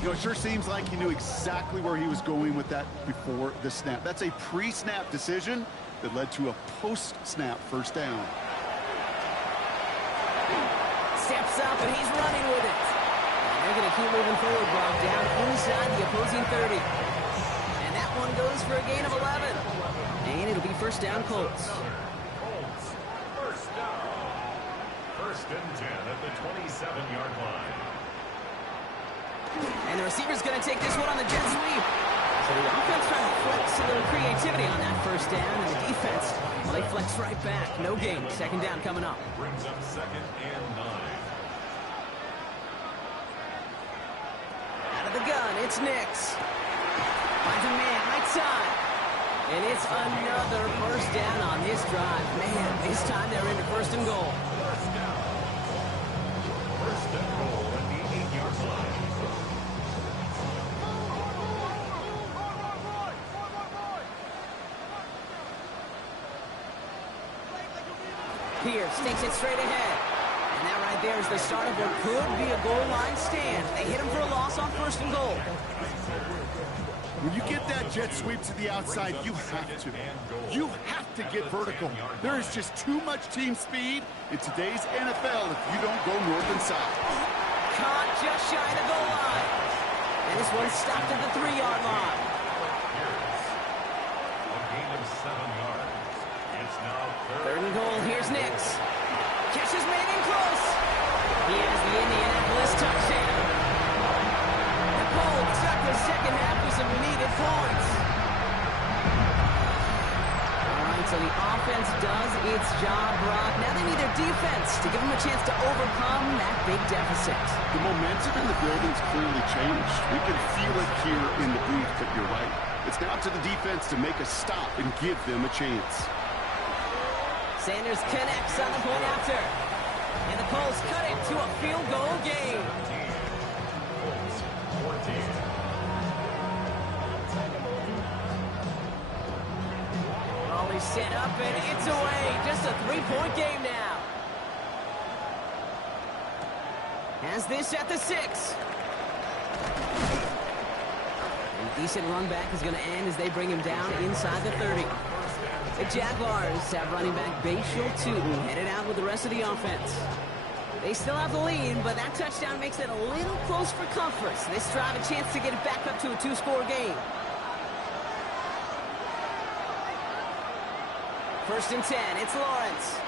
You know, it sure seems like he knew exactly where he was going with that before the snap. That's a pre-snap decision that led to a post-snap 1st down. Steps up, and he's running with it. And they're going to keep moving forward, Brock, down inside the opposing 30. And that one goes for a gain of 11. And it'll be 1st down Colts. Colts first down. 1st and 10 at the 27-yard line. And the receiver's going to take this one on the jet sweep. So the offense trying to flex a little creativity on that 1st down. And the defense, well, they flex right back. No gain. 2nd down coming up. Brings up 2nd and 9. Out of the gun, it's Nix. Finds a man right side. And it's another 1st down on this drive. Man, this time they're into 1st and goal. First down. 1st and goal at the 8-yard line. Pierce takes it straight ahead. And that right there is the start of what could be a goal line stand. They hit him for a loss on 1st and goal. When you get that jet sweep to the outside, you have to. You have to get vertical. There is just too much team speed in today's NFL if you don't go north and south. Caught just shy of the goal line. And this one stopped at the 3-yard line. A gain of 7 yards. It's now 3rd and goal. Here's Nix. Catch is made in close. He has the Indianapolis touchdown. The Colts start the 2nd half with some needed points. All right, so the offense does its job, Brock. Now they need their defense to give them a chance to overcome that big deficit. The momentum in the building's clearly changed. We can feel it here in the booth, but you're right. It's now to the defense to make a stop and give them a chance. Sanders connects on the point after. And the Colts cut it to a field goal game. Colts 14. Always set up and it's away. Just a 3-point game now. Has this at the 6. A decent run back is going to end as they bring him down inside the 30. The Jaguars have running back Bashal Tootin headed out with the rest of the offense. They still have the lead, but that touchdown makes it a little close for comfort. So this drive a chance to get it back up to a 2-score game. 1st and 10, it's Lawrence.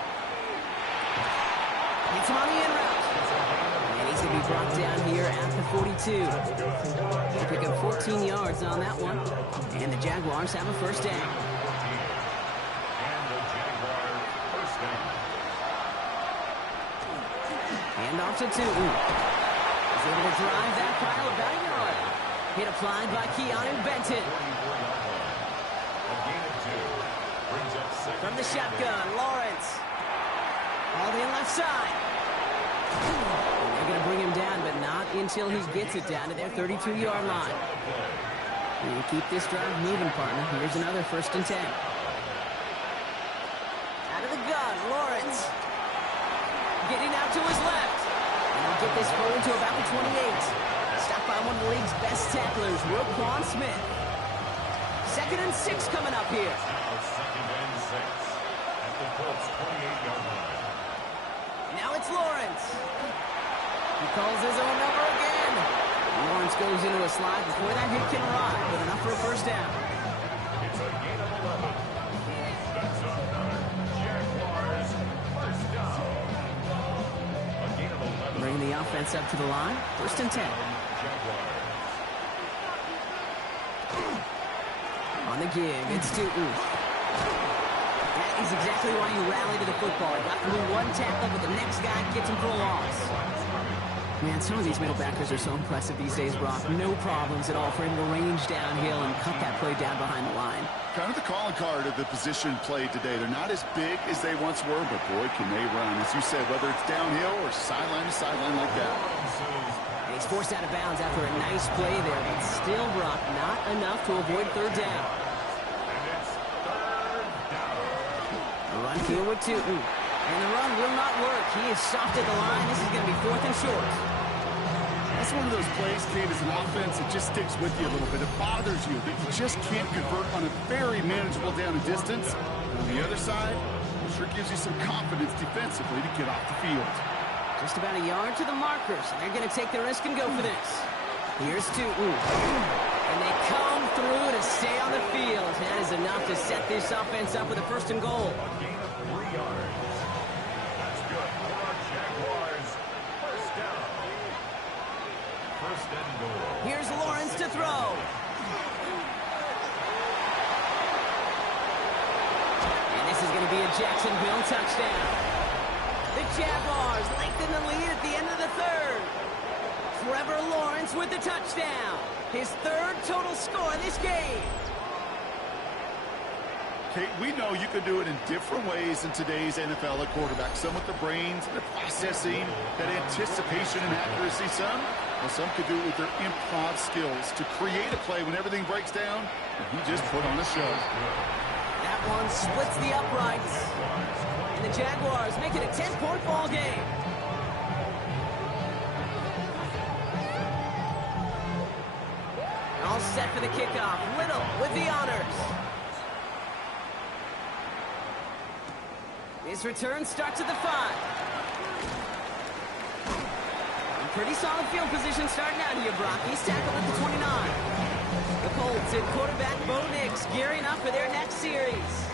Hits him on the in route. And he's going to be brought down here at the 42. They pick up 14 yards on that one. And the Jaguars have a 1st down. Hand off to Tootin. He's able to drive that pile about a yard. Hit applied by Keanu Benton. From the shotgun, Lawrence. All in left side. They're going to bring him down, but not until he gets it down to their 32-yard line. And keep this drive moving, partner. Here's another 1st and 10. Out of the gun, Lawrence. Getting out to his left. And he'll get this forward to about the 28. Stopped by one of the league's best tacklers, Roquan Smith. 2nd and 6 coming up here. 2nd and 6 at the Colts 28-yard line. Now it's Lawrence. He calls his own number again. Lawrence goes into a slide before that hit can arrive, but enough for a 1st down. It's a gain of 11. That's another Jaguar offense up to the line. 1st and 10. On the give, it's Tootin. That is exactly why you rally to the football. He got through one tackle, but the next guy gets him for a loss. Man, some of these middle backers are so impressive these days, Brock. No problems at all for him to range downhill and cut that play down behind the line. Kind of the calling card of the position played today. They're not as big as they once were, but boy, can they run. As you said, whether it's downhill or sideline to sideline like that. And he's forced out of bounds after a nice play there, but still, Brock, not enough to avoid 3rd down. A run field with Tootin. And the run will not work. He is soft at the line. This is going to be 4th and short. That's one of those plays, Kate, as an offense, it just sticks with you a little bit. It bothers you that you just can't convert on a very manageable down and distance. And on the other side, it sure gives you some confidence defensively to get off the field. Just about a yard to the markers. They're going to take the risk and go for this. Here's Tootin. And they come through to stay on the field. That is enough to set this offense up with a 1st and goal. Gain of 3 yards. That's good for our Jaguars. 1st down. 1st and goal. Here's Lawrence to throw. And this is going to be a Jacksonville touchdown. The Jaguars lengthen the lead at the end of the 3rd. Trevor Lawrence with the touchdown. His 3rd total score this game. Kate, we know you can do it in different ways in today's NFL at quarterback. Some with the brains, the processing, that anticipation and accuracy. Some could do it with their improv skills to create a play when everything breaks down. And he just put on a show. That one splits the uprights. And the Jaguars make it a 10-point ball game. All set for the kickoff. Little with the honors. His return starts at the 5. Pretty solid field position starting out here, Brock. He's tackled at the 29. The Colts at quarterback Bo Nix gearing up for their next series.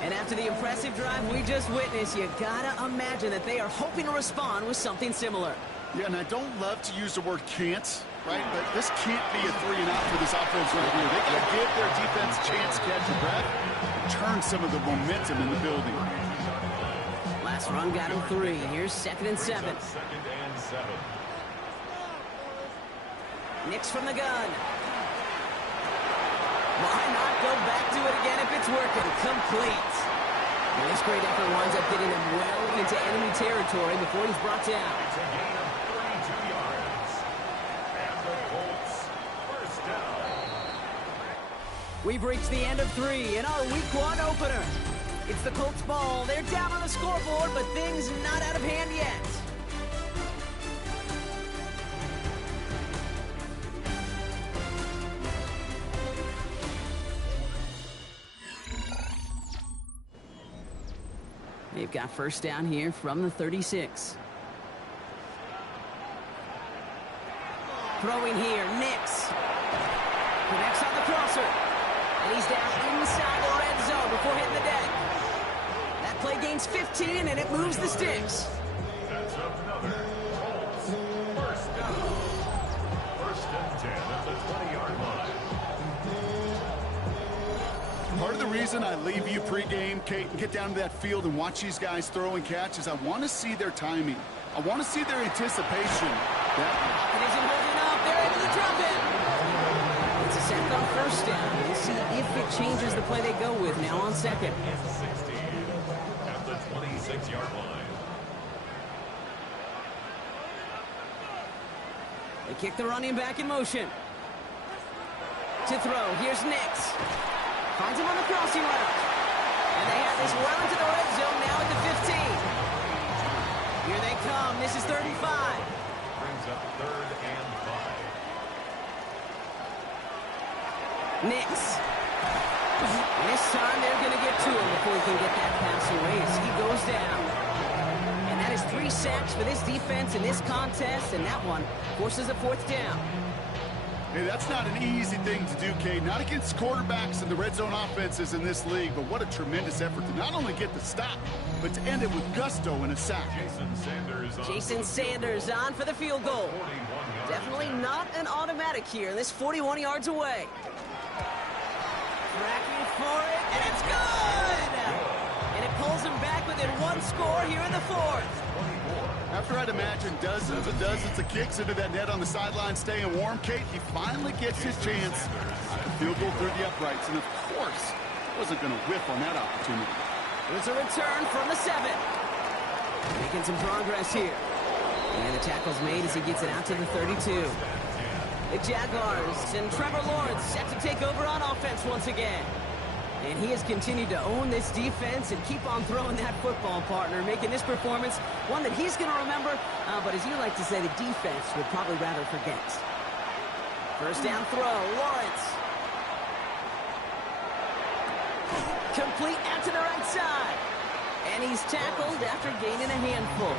And after the impressive drive we just witnessed, you gotta imagine that they are hoping to respond with something similar. Yeah, and I don't love to use the word can't, right? But this can't be a 3-and-out for this offense right here. They gotta give their defense a chance to catch a breath and turn some of the momentum in the building. Last run got him 3. Here's 2nd and 7. 2nd and 7. Nix from the gun. Why not go back to it again if it's working? Complete. And this great effort winds up getting him well into enemy territory before he's brought down. It's a gain of 32 yards. And the Colts 1st down. We've reached the end of 3 in our Week 1 opener. It's the Colts ball. They're down on the scoreboard, but things not out of hand yet. They've got 1st down here from the 36. Throwing here, Nix. Connects on the crosser. And he's down inside the red zone before hitting the deck. That play gains 15, and it moves the sticks. That's up another. Colts 1st down. 1st and 10 at the 20-yard line. Part of the reason I leave you pregame, Kate, and get down to that field and watch these guys throw and catch is I want to see their timing. I want to see their anticipation. It isn't holding up. They're able to drop it. It's a sack on 1st down. We'll see if it changes the play they go with now on 2nd. 16 at the 26-yard line. They kick the running back in motion. To throw, here's Nix. Finds him on the crossing route. And they have this well into the red zone now at the 15. Here they come. This is 3rd and 5. Brings up 3rd and 5. Nix. And this time they're going to get to him before he can get that pass away as he goes down. And that is 3 sacks for this defense in this contest, and that one forces a 4th down. Hey, that's not an easy thing to do, Kate. Not against quarterbacks and the red zone offenses in this league, but what a tremendous effort to not only get the stop, but to end it with gusto and a sack. Jason Sanders on for the field goal. Definitely not an automatic here, and this 41 yards away. Tracking for it, and it's good! And it pulls him back within one score here in the fourth. After I'd imagine dozens and dozens of kicks into that net on the sideline staying warm, Kate, he finally gets his chance. A field goal through the uprights, and of course, wasn't going to whiff on that opportunity. It's a return from the 7. Making some progress here. And the tackle's made as he gets it out to the 32. The Jaguars and Trevor Lawrence set to take over on offense once again. And he has continued to own this defense and keep on throwing that football, partner, making this performance one that he's going to remember, but as you like to say, the defense would probably rather forget. First down throw, Lawrence. Complete out to the right side. And he's tackled after gaining a handful.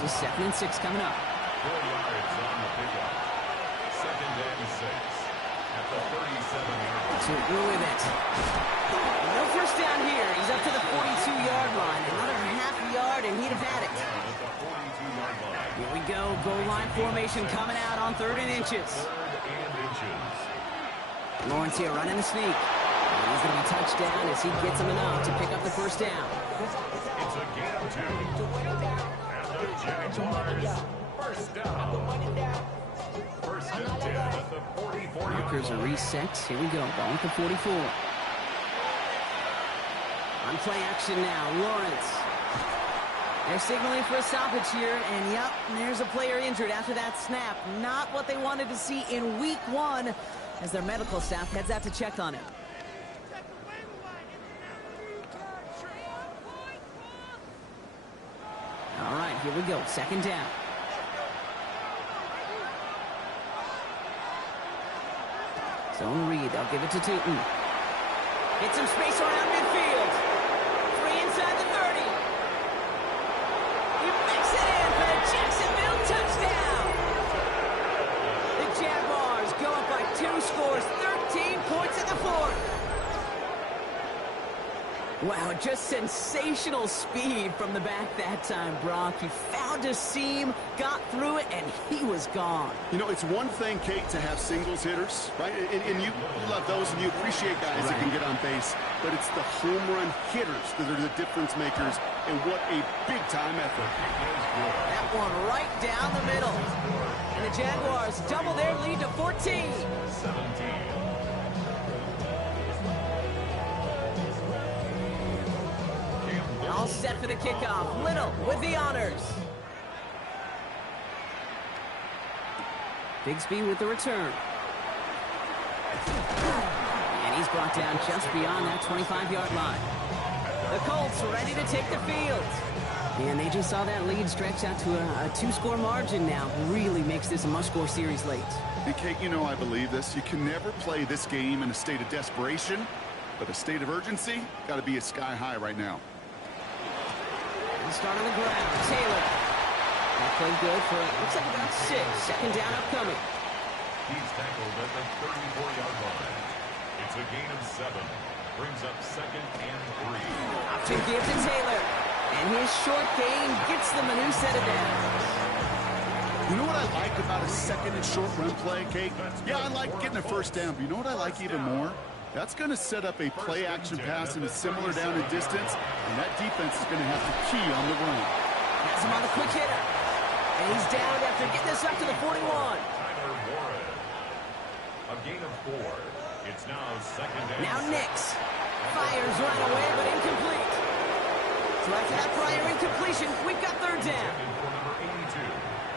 This is 2nd and 6 coming up. 4 yards on the pickup. 2nd and 6 at the 37-yard line. To go with it. No first down here. He's up to the 42-yard line. Another half yard, and he'd have had it. Here we go. Goal line formation coming out on 3rd and inches. Lawrence here running the sneak. And he's going to be touched down as he gets him enough to pick up the first down. It's a gain of 2. And the Jaguars first down. First and 10 at the 44. Markers are reset. Here we go. Ball at the 44. On play action now. Lawrence. They're signaling for a stoppage here. And, yep, there's a player injured after that snap. Not what they wanted to see in week 1 as their medical staff heads out to check on him. All right, here we go. 2nd down. Zone read. They'll give it to Tootin. Get some space around midfield. 3 inside the 30. He makes it in for the Jacksonville touchdown. The Jaguars go up by 2 scores, 13 points in the 4th. Wow, just sensational speed from the back that time, Brock. He found a seam, got through it, and he was gone. You know, it's one thing, Kate, to have singles hitters, right? And you love those, and you appreciate guys that can get on base. But it's the home run hitters that are the difference makers, and what a big-time effort. That one right down the middle. And the Jaguars double their lead to 14. 17. All set for the kickoff. Little with the honors. Bigsby with the return. And he's brought down just beyond that 25-yard line. The Colts ready to take the field. And they just saw that lead stretch out to a 2-score margin now. Really makes this a must-score series late. And, Kate, you know I believe this. You can never play this game in a state of desperation, but a state of urgency got to be a sky high right now. Start on the ground. Taylor. That played good for, looks like about 6. 2nd down upcoming. He's tackled at the 34-yard line. It's a gain of 7. Brings up 2nd and 3. Option give to Taylor. And his short gain gets them a new set of downs. You know what I like about a 2nd and short run play, Kate? Yeah, I like getting a first down, but you know what I like even more? That's going to set up a play-action pass in a similar down and distance, and that defense is going to have to key on the run. Has him on the quick hitter. And he's down after getting this up to the 41. Tyler Warren. A gain of 4. It's now 2nd and Now Nix. Fires right away, but incomplete. So after that prior incompletion, we've got 3rd down. for number 82.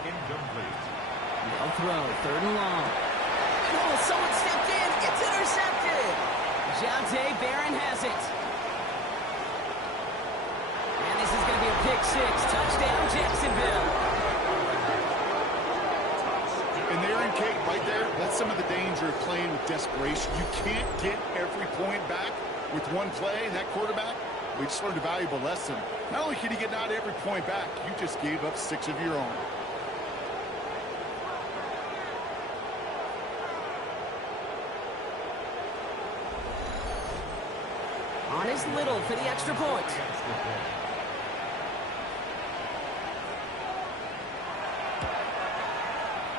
Incomplete. They'll throw. 3rd and long. Oh, someone stepped in. It's intercepted. Jonte Barron has it. And this is going to be a pick 6. Touchdown, Jacksonville. And there in Kate, right there, that's some of the danger of playing with desperation. You can't get every point back with one play, and that quarterback, we just learned a valuable lesson. Not only can you get not every point back, you just gave up 6 of your own. is Little for the extra point.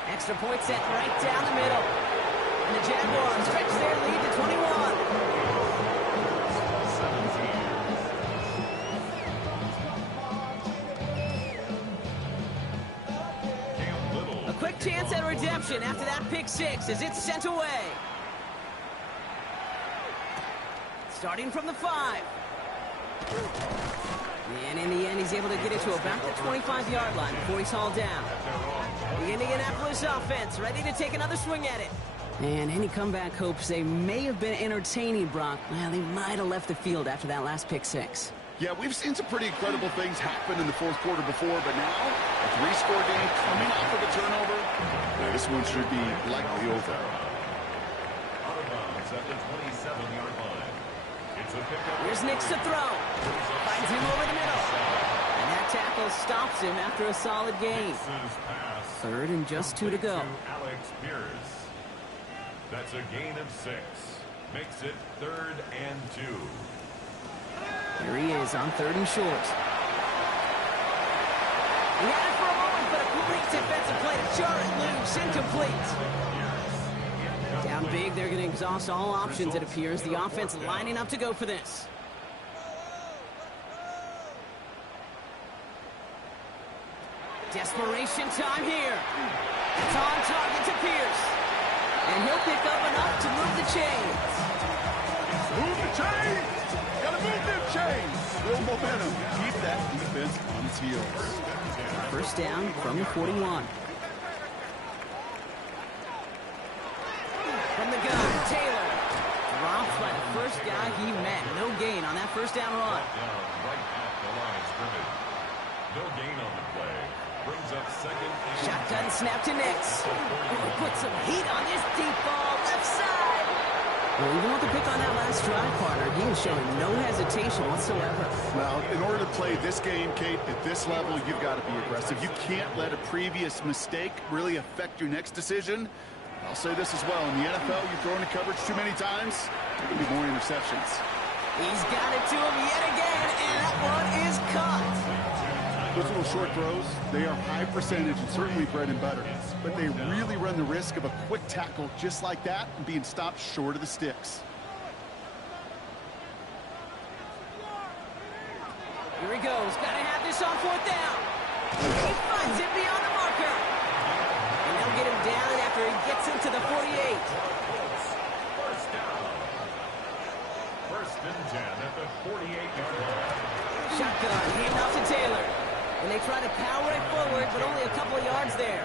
Extra point set right down the middle. And the Jaguars stretch their lead to 21. A quick chance at redemption after that pick six as it's sent away. Starting from the 5. And in the end, he's able to get it to about the 25-yard line before he's hauled down. The Indianapolis offense ready to take another swing at it. And any comeback hopes they may have been entertaining, Brock. Well, they might have left the field after that last pick six. Yeah, we've seen some pretty incredible things happen in the fourth quarter before, but now, a 3-score game coming off of a turnover, this one should be likely over. Out of bounds at the 27-yard line. It's a pickup. Here's Nix to throw. Finds him over the middle. And that tackle stops him after a solid gain. Third and just 2 to go. Alex Pierce. That's a gain of 6. Makes it 3rd and 2. Here he is on 3rd and short. He had it for a moment, but a great defensive play to jar it loose. Incomplete. Down big, they're going to exhaust all options, it appears. The offense lining up to go for this. Desperation time here. It's on target to Pierce. And he'll pick up enough to move the chains. Move the chains! Gotta move them chains! Build momentum. Keep that defense on its heels. First down from the 41. From the gun, Taylor. Dropped by the first guy he met. No gain on that first down run. Right at the line of scrimmage. No gain on the play. Brings up 2nd and Shotgun snap to Nix. Put some heat on this deep ball, left side. Well, even with the pick on that last drive, partner, he was showing no hesitation whatsoever. Well, in order to play this game, Kate, at this level, you've got to be aggressive. You can't let a previous mistake really affect your next decision. I'll say this as well. In the NFL, you throw into coverage too many times, there can be more interceptions. He's got it to him yet again, and that one is caught. Those little short throws, they are high percentage and certainly bread and butter. But they really run the risk of a quick tackle just like that and being stopped short of the sticks. Here he goes. Got to have this on 4th down. He finds it beyond the marker. And they'll get him down after he gets into the 48. First down. 1st and 10 at the 48-yard line. Shotgun, hand off to Taylor. And they try to power it forward, but only a couple of yards there.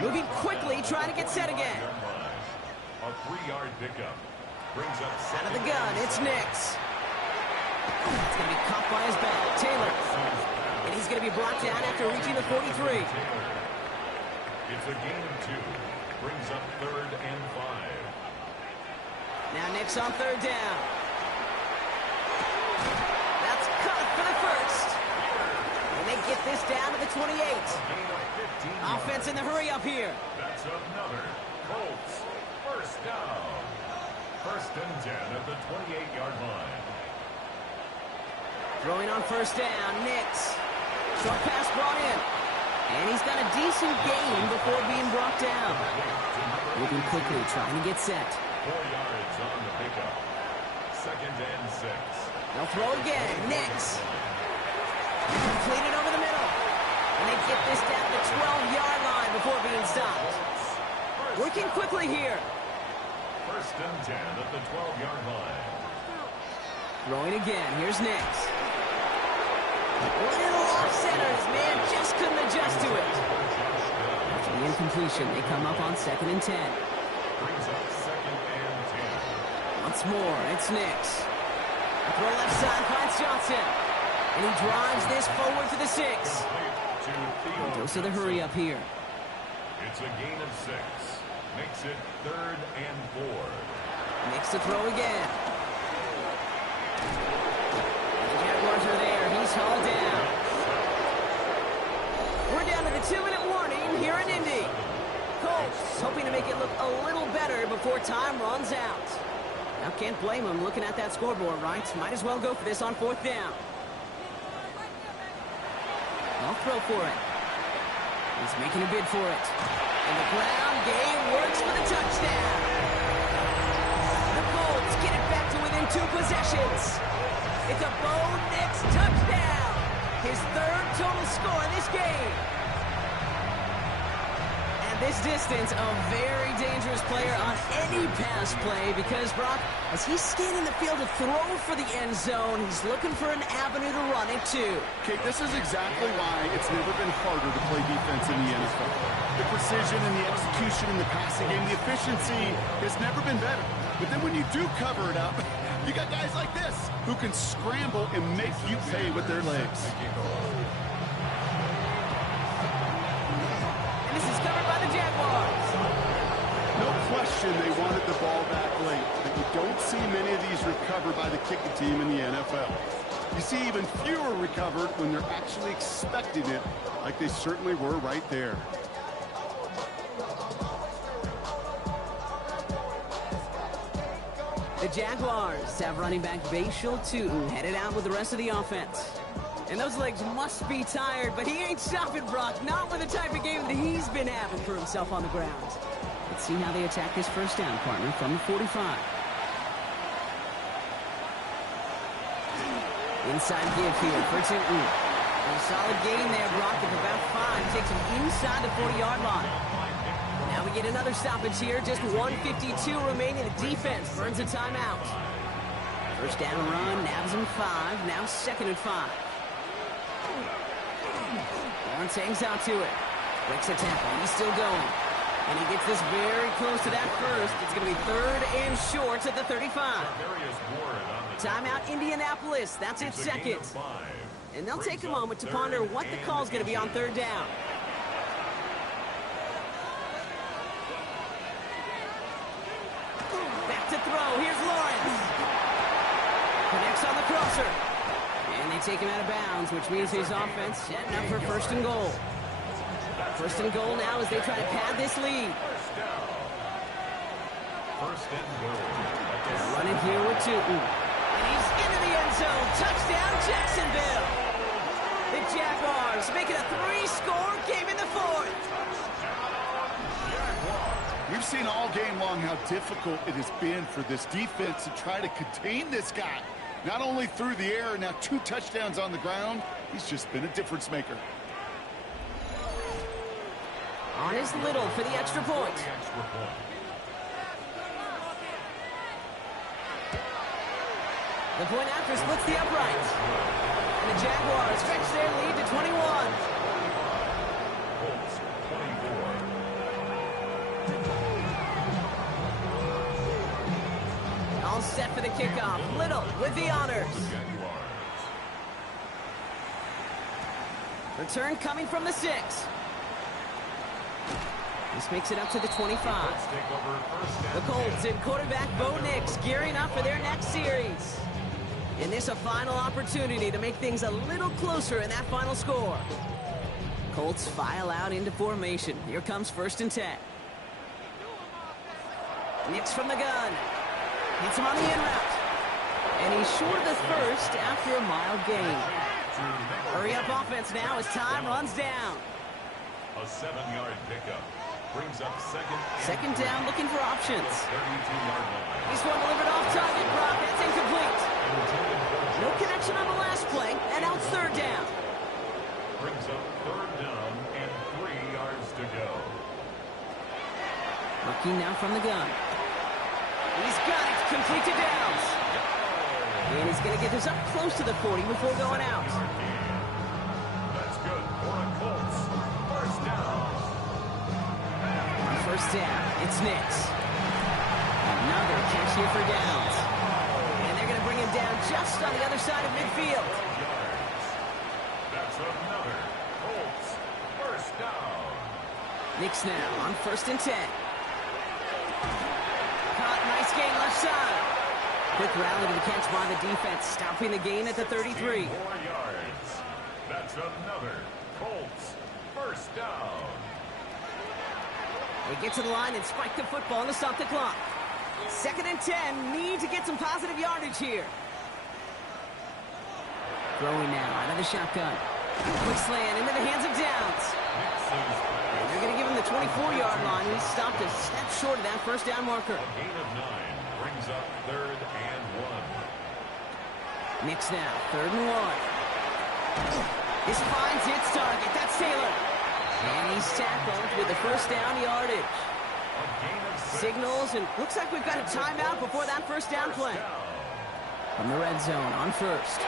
Moving quickly, trying to get set again. A 3-yard pickup. Brings up Out of the gun, it's Nix. It's going to be caught by his back. Taylor. And he's going to be brought down after reaching the 43. It's a gain of 2. Brings up 3rd and 5. Now Nix on 3rd down. That's caught for the first. And they get this down to the 28. Offense in the hurry up here. That's another Colts first down. 1st and 10 at the 28-yard line. Throwing on 1st down, Nix. Short pass brought in. And he's got a decent gain before being brought down. Moving quickly, trying to get set. 4 yards on the pickup. 2nd and 6. They'll throw again, Nix. Completed over the middle. And they get this down to the 12-yard line before being stopped. Working quickly here. 1st and 10 at the 12-yard line. Throwing again. Here's Nix. Little off center. His man just couldn't adjust to it. After the incompletion, they come up on 2nd and 10. Brings up 2nd and 10. Once more, it's Nix. A throw left side finds Johnson. And he drives this forward to the 6. And goes to the hurry up here. It's a gain of 6. Makes it 3rd and 4. Nix to throw again. And the Jaguars are there. He's hauled down. We're down to the 2-minute warning here in Indy. Colts hoping to make it look a little better before time runs out. Now can't blame him looking at that scoreboard, right? Might as well go for this on 4th down. I'll throw for it. He's making a bid for it. In the ground game works for the touchdown. The Colts get it back to within 2 possessions. It's a Bo Nix touchdown. His 3rd total score in this game. At this distance, a very dangerous player on any pass play because, Brock, as he's scanning the field to throw for the end zone, he's looking for an avenue to run it too. Okay, this is exactly why it's never been harder to play defense in the NFL. The precision and the execution in the passing game, the efficiency has never been better. But then when you do cover it up, you got guys like this who can scramble and make you pay with their legs. And this is covered by the Jaguars. No question they wanted the ball back late, but you don't see many of these recovered by the kicking team in the NFL. You see even fewer recovered when they're actually expecting it, like they certainly were right there. The Jaguars have running back Bashal Tootin headed out with the rest of the offense. And those legs must be tired, but he ain't stopping, Brock. Not with the type of game that he's been having for himself on the ground. Let's see how they attack this 1st down, partner, from the 45. Inside give here for Tootin. A solid gain there, Brock, of about 5. Takes him inside the 40-yard line. Now we get another stoppage here. Just 1:52 remaining. The defense burns a timeout. 1st down run, nabs him 5. Now 2nd and 5. Lawrence hangs out to it. Breaks a tackle. He's still going. And he gets this very close to that 1st. It's going to be 3rd and short at the 35. Timeout Indianapolis. That's its 2nd. And they'll take a moment to ponder what the call is going to be on 3rd down. Back to throw. Here's Lawrence. Connects on the crosser. And they take him out of bounds, which means his offense setting up for 1st and goal. 1st and goal now as they try to pad this lead. Running here with Tootin. And he's into the end zone. Touchdown, Jacksonville. The Jaguars making a 3-score game in the 4th. We've seen all game long how difficult it has been for this defense to try to contain this guy. Not only through the air, now 2 touchdowns on the ground. He's just been a difference maker. On is Little for the extra point. The point after splits the uprights. And the Jaguars stretch their lead to 21. All set for the kickoff. Little with the honors. Return coming from the 6. This makes it up to the 25. The Colts and quarterback Bo Nix gearing up for their next series. And this a final opportunity to make things a little closer in that final score. Colts file out into formation. Here comes 1st and 10. Nix from the gun. Hits him on the in route. And he's short of the 1st after a mild gain. Hurry up offense now as time runs down. A 7-yard pickup brings up 2nd down, looking for options. 32-yard line. He's one delivered off target, Brock. That's incomplete. No connection on the last play, and now it's 3rd down. Brings up 3rd down and 3 yards to go. Looking now from the gun. He's got it, complete to Downs. And he's going to get this up close to the 40 before going out. That's good for the Colts. 1st down. On 1st down, it's Nix. Another catch here for Downs. And they're going to bring him down just on the other side of midfield. That's another Colts 1st down. Nix now on 1st and 10. Caught, nice gain left side. Quick rally to the catch by the defense, stopping the gain at the 33. 4 yards. That's another Colts 1st down. They get to the line and spike the football to stop the clock. 2nd and 10. Need to get some positive yardage here. Throwing now out of the shotgun. Quick slant into the hands of Downs. And they're going to give him the 24-yard line. He stopped a step short of that first down marker. A gain of 9 brings up 3rd and 1. Knicks now, 3rd and 1. This finds its target. That's Taylor. And he's tackled with the first down yardage. A gain of 6. Signals, and looks like we've got a timeout before that first down play. From the red zone on first.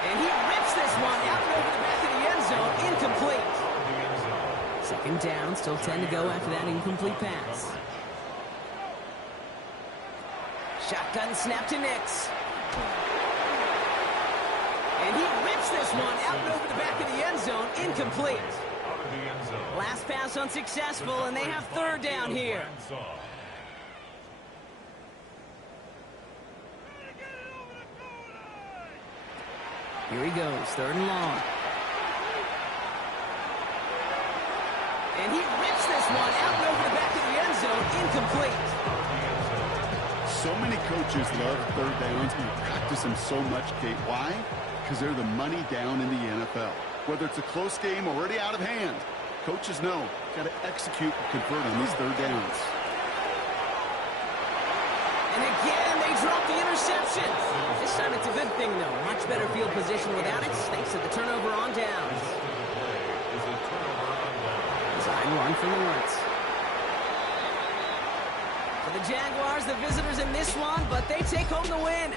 And he rips this one out and over the back of the end zone. Incomplete. 2nd down, still 10 to go after that incomplete pass. Shotgun snap to Nix. And he rips this one out and over the back of the end zone. Incomplete. Last pass unsuccessful, and they have 3rd down here. Here he goes, 3rd and long. And he rips this one out and over the back of the end zone. Incomplete. So many coaches love 3rd downs and practice them so much, Kate. Why? Because they're the money down in the NFL. Whether it's a close game already out of hand, coaches know, got to execute and convert on these 3rd downs. And again, they drop the interception. This time it's a good thing, though. Much better field position without it, thanks to the turnover on downs. Design one from Lawrence. For the Jaguars, the visitors in this one, but they take home the win.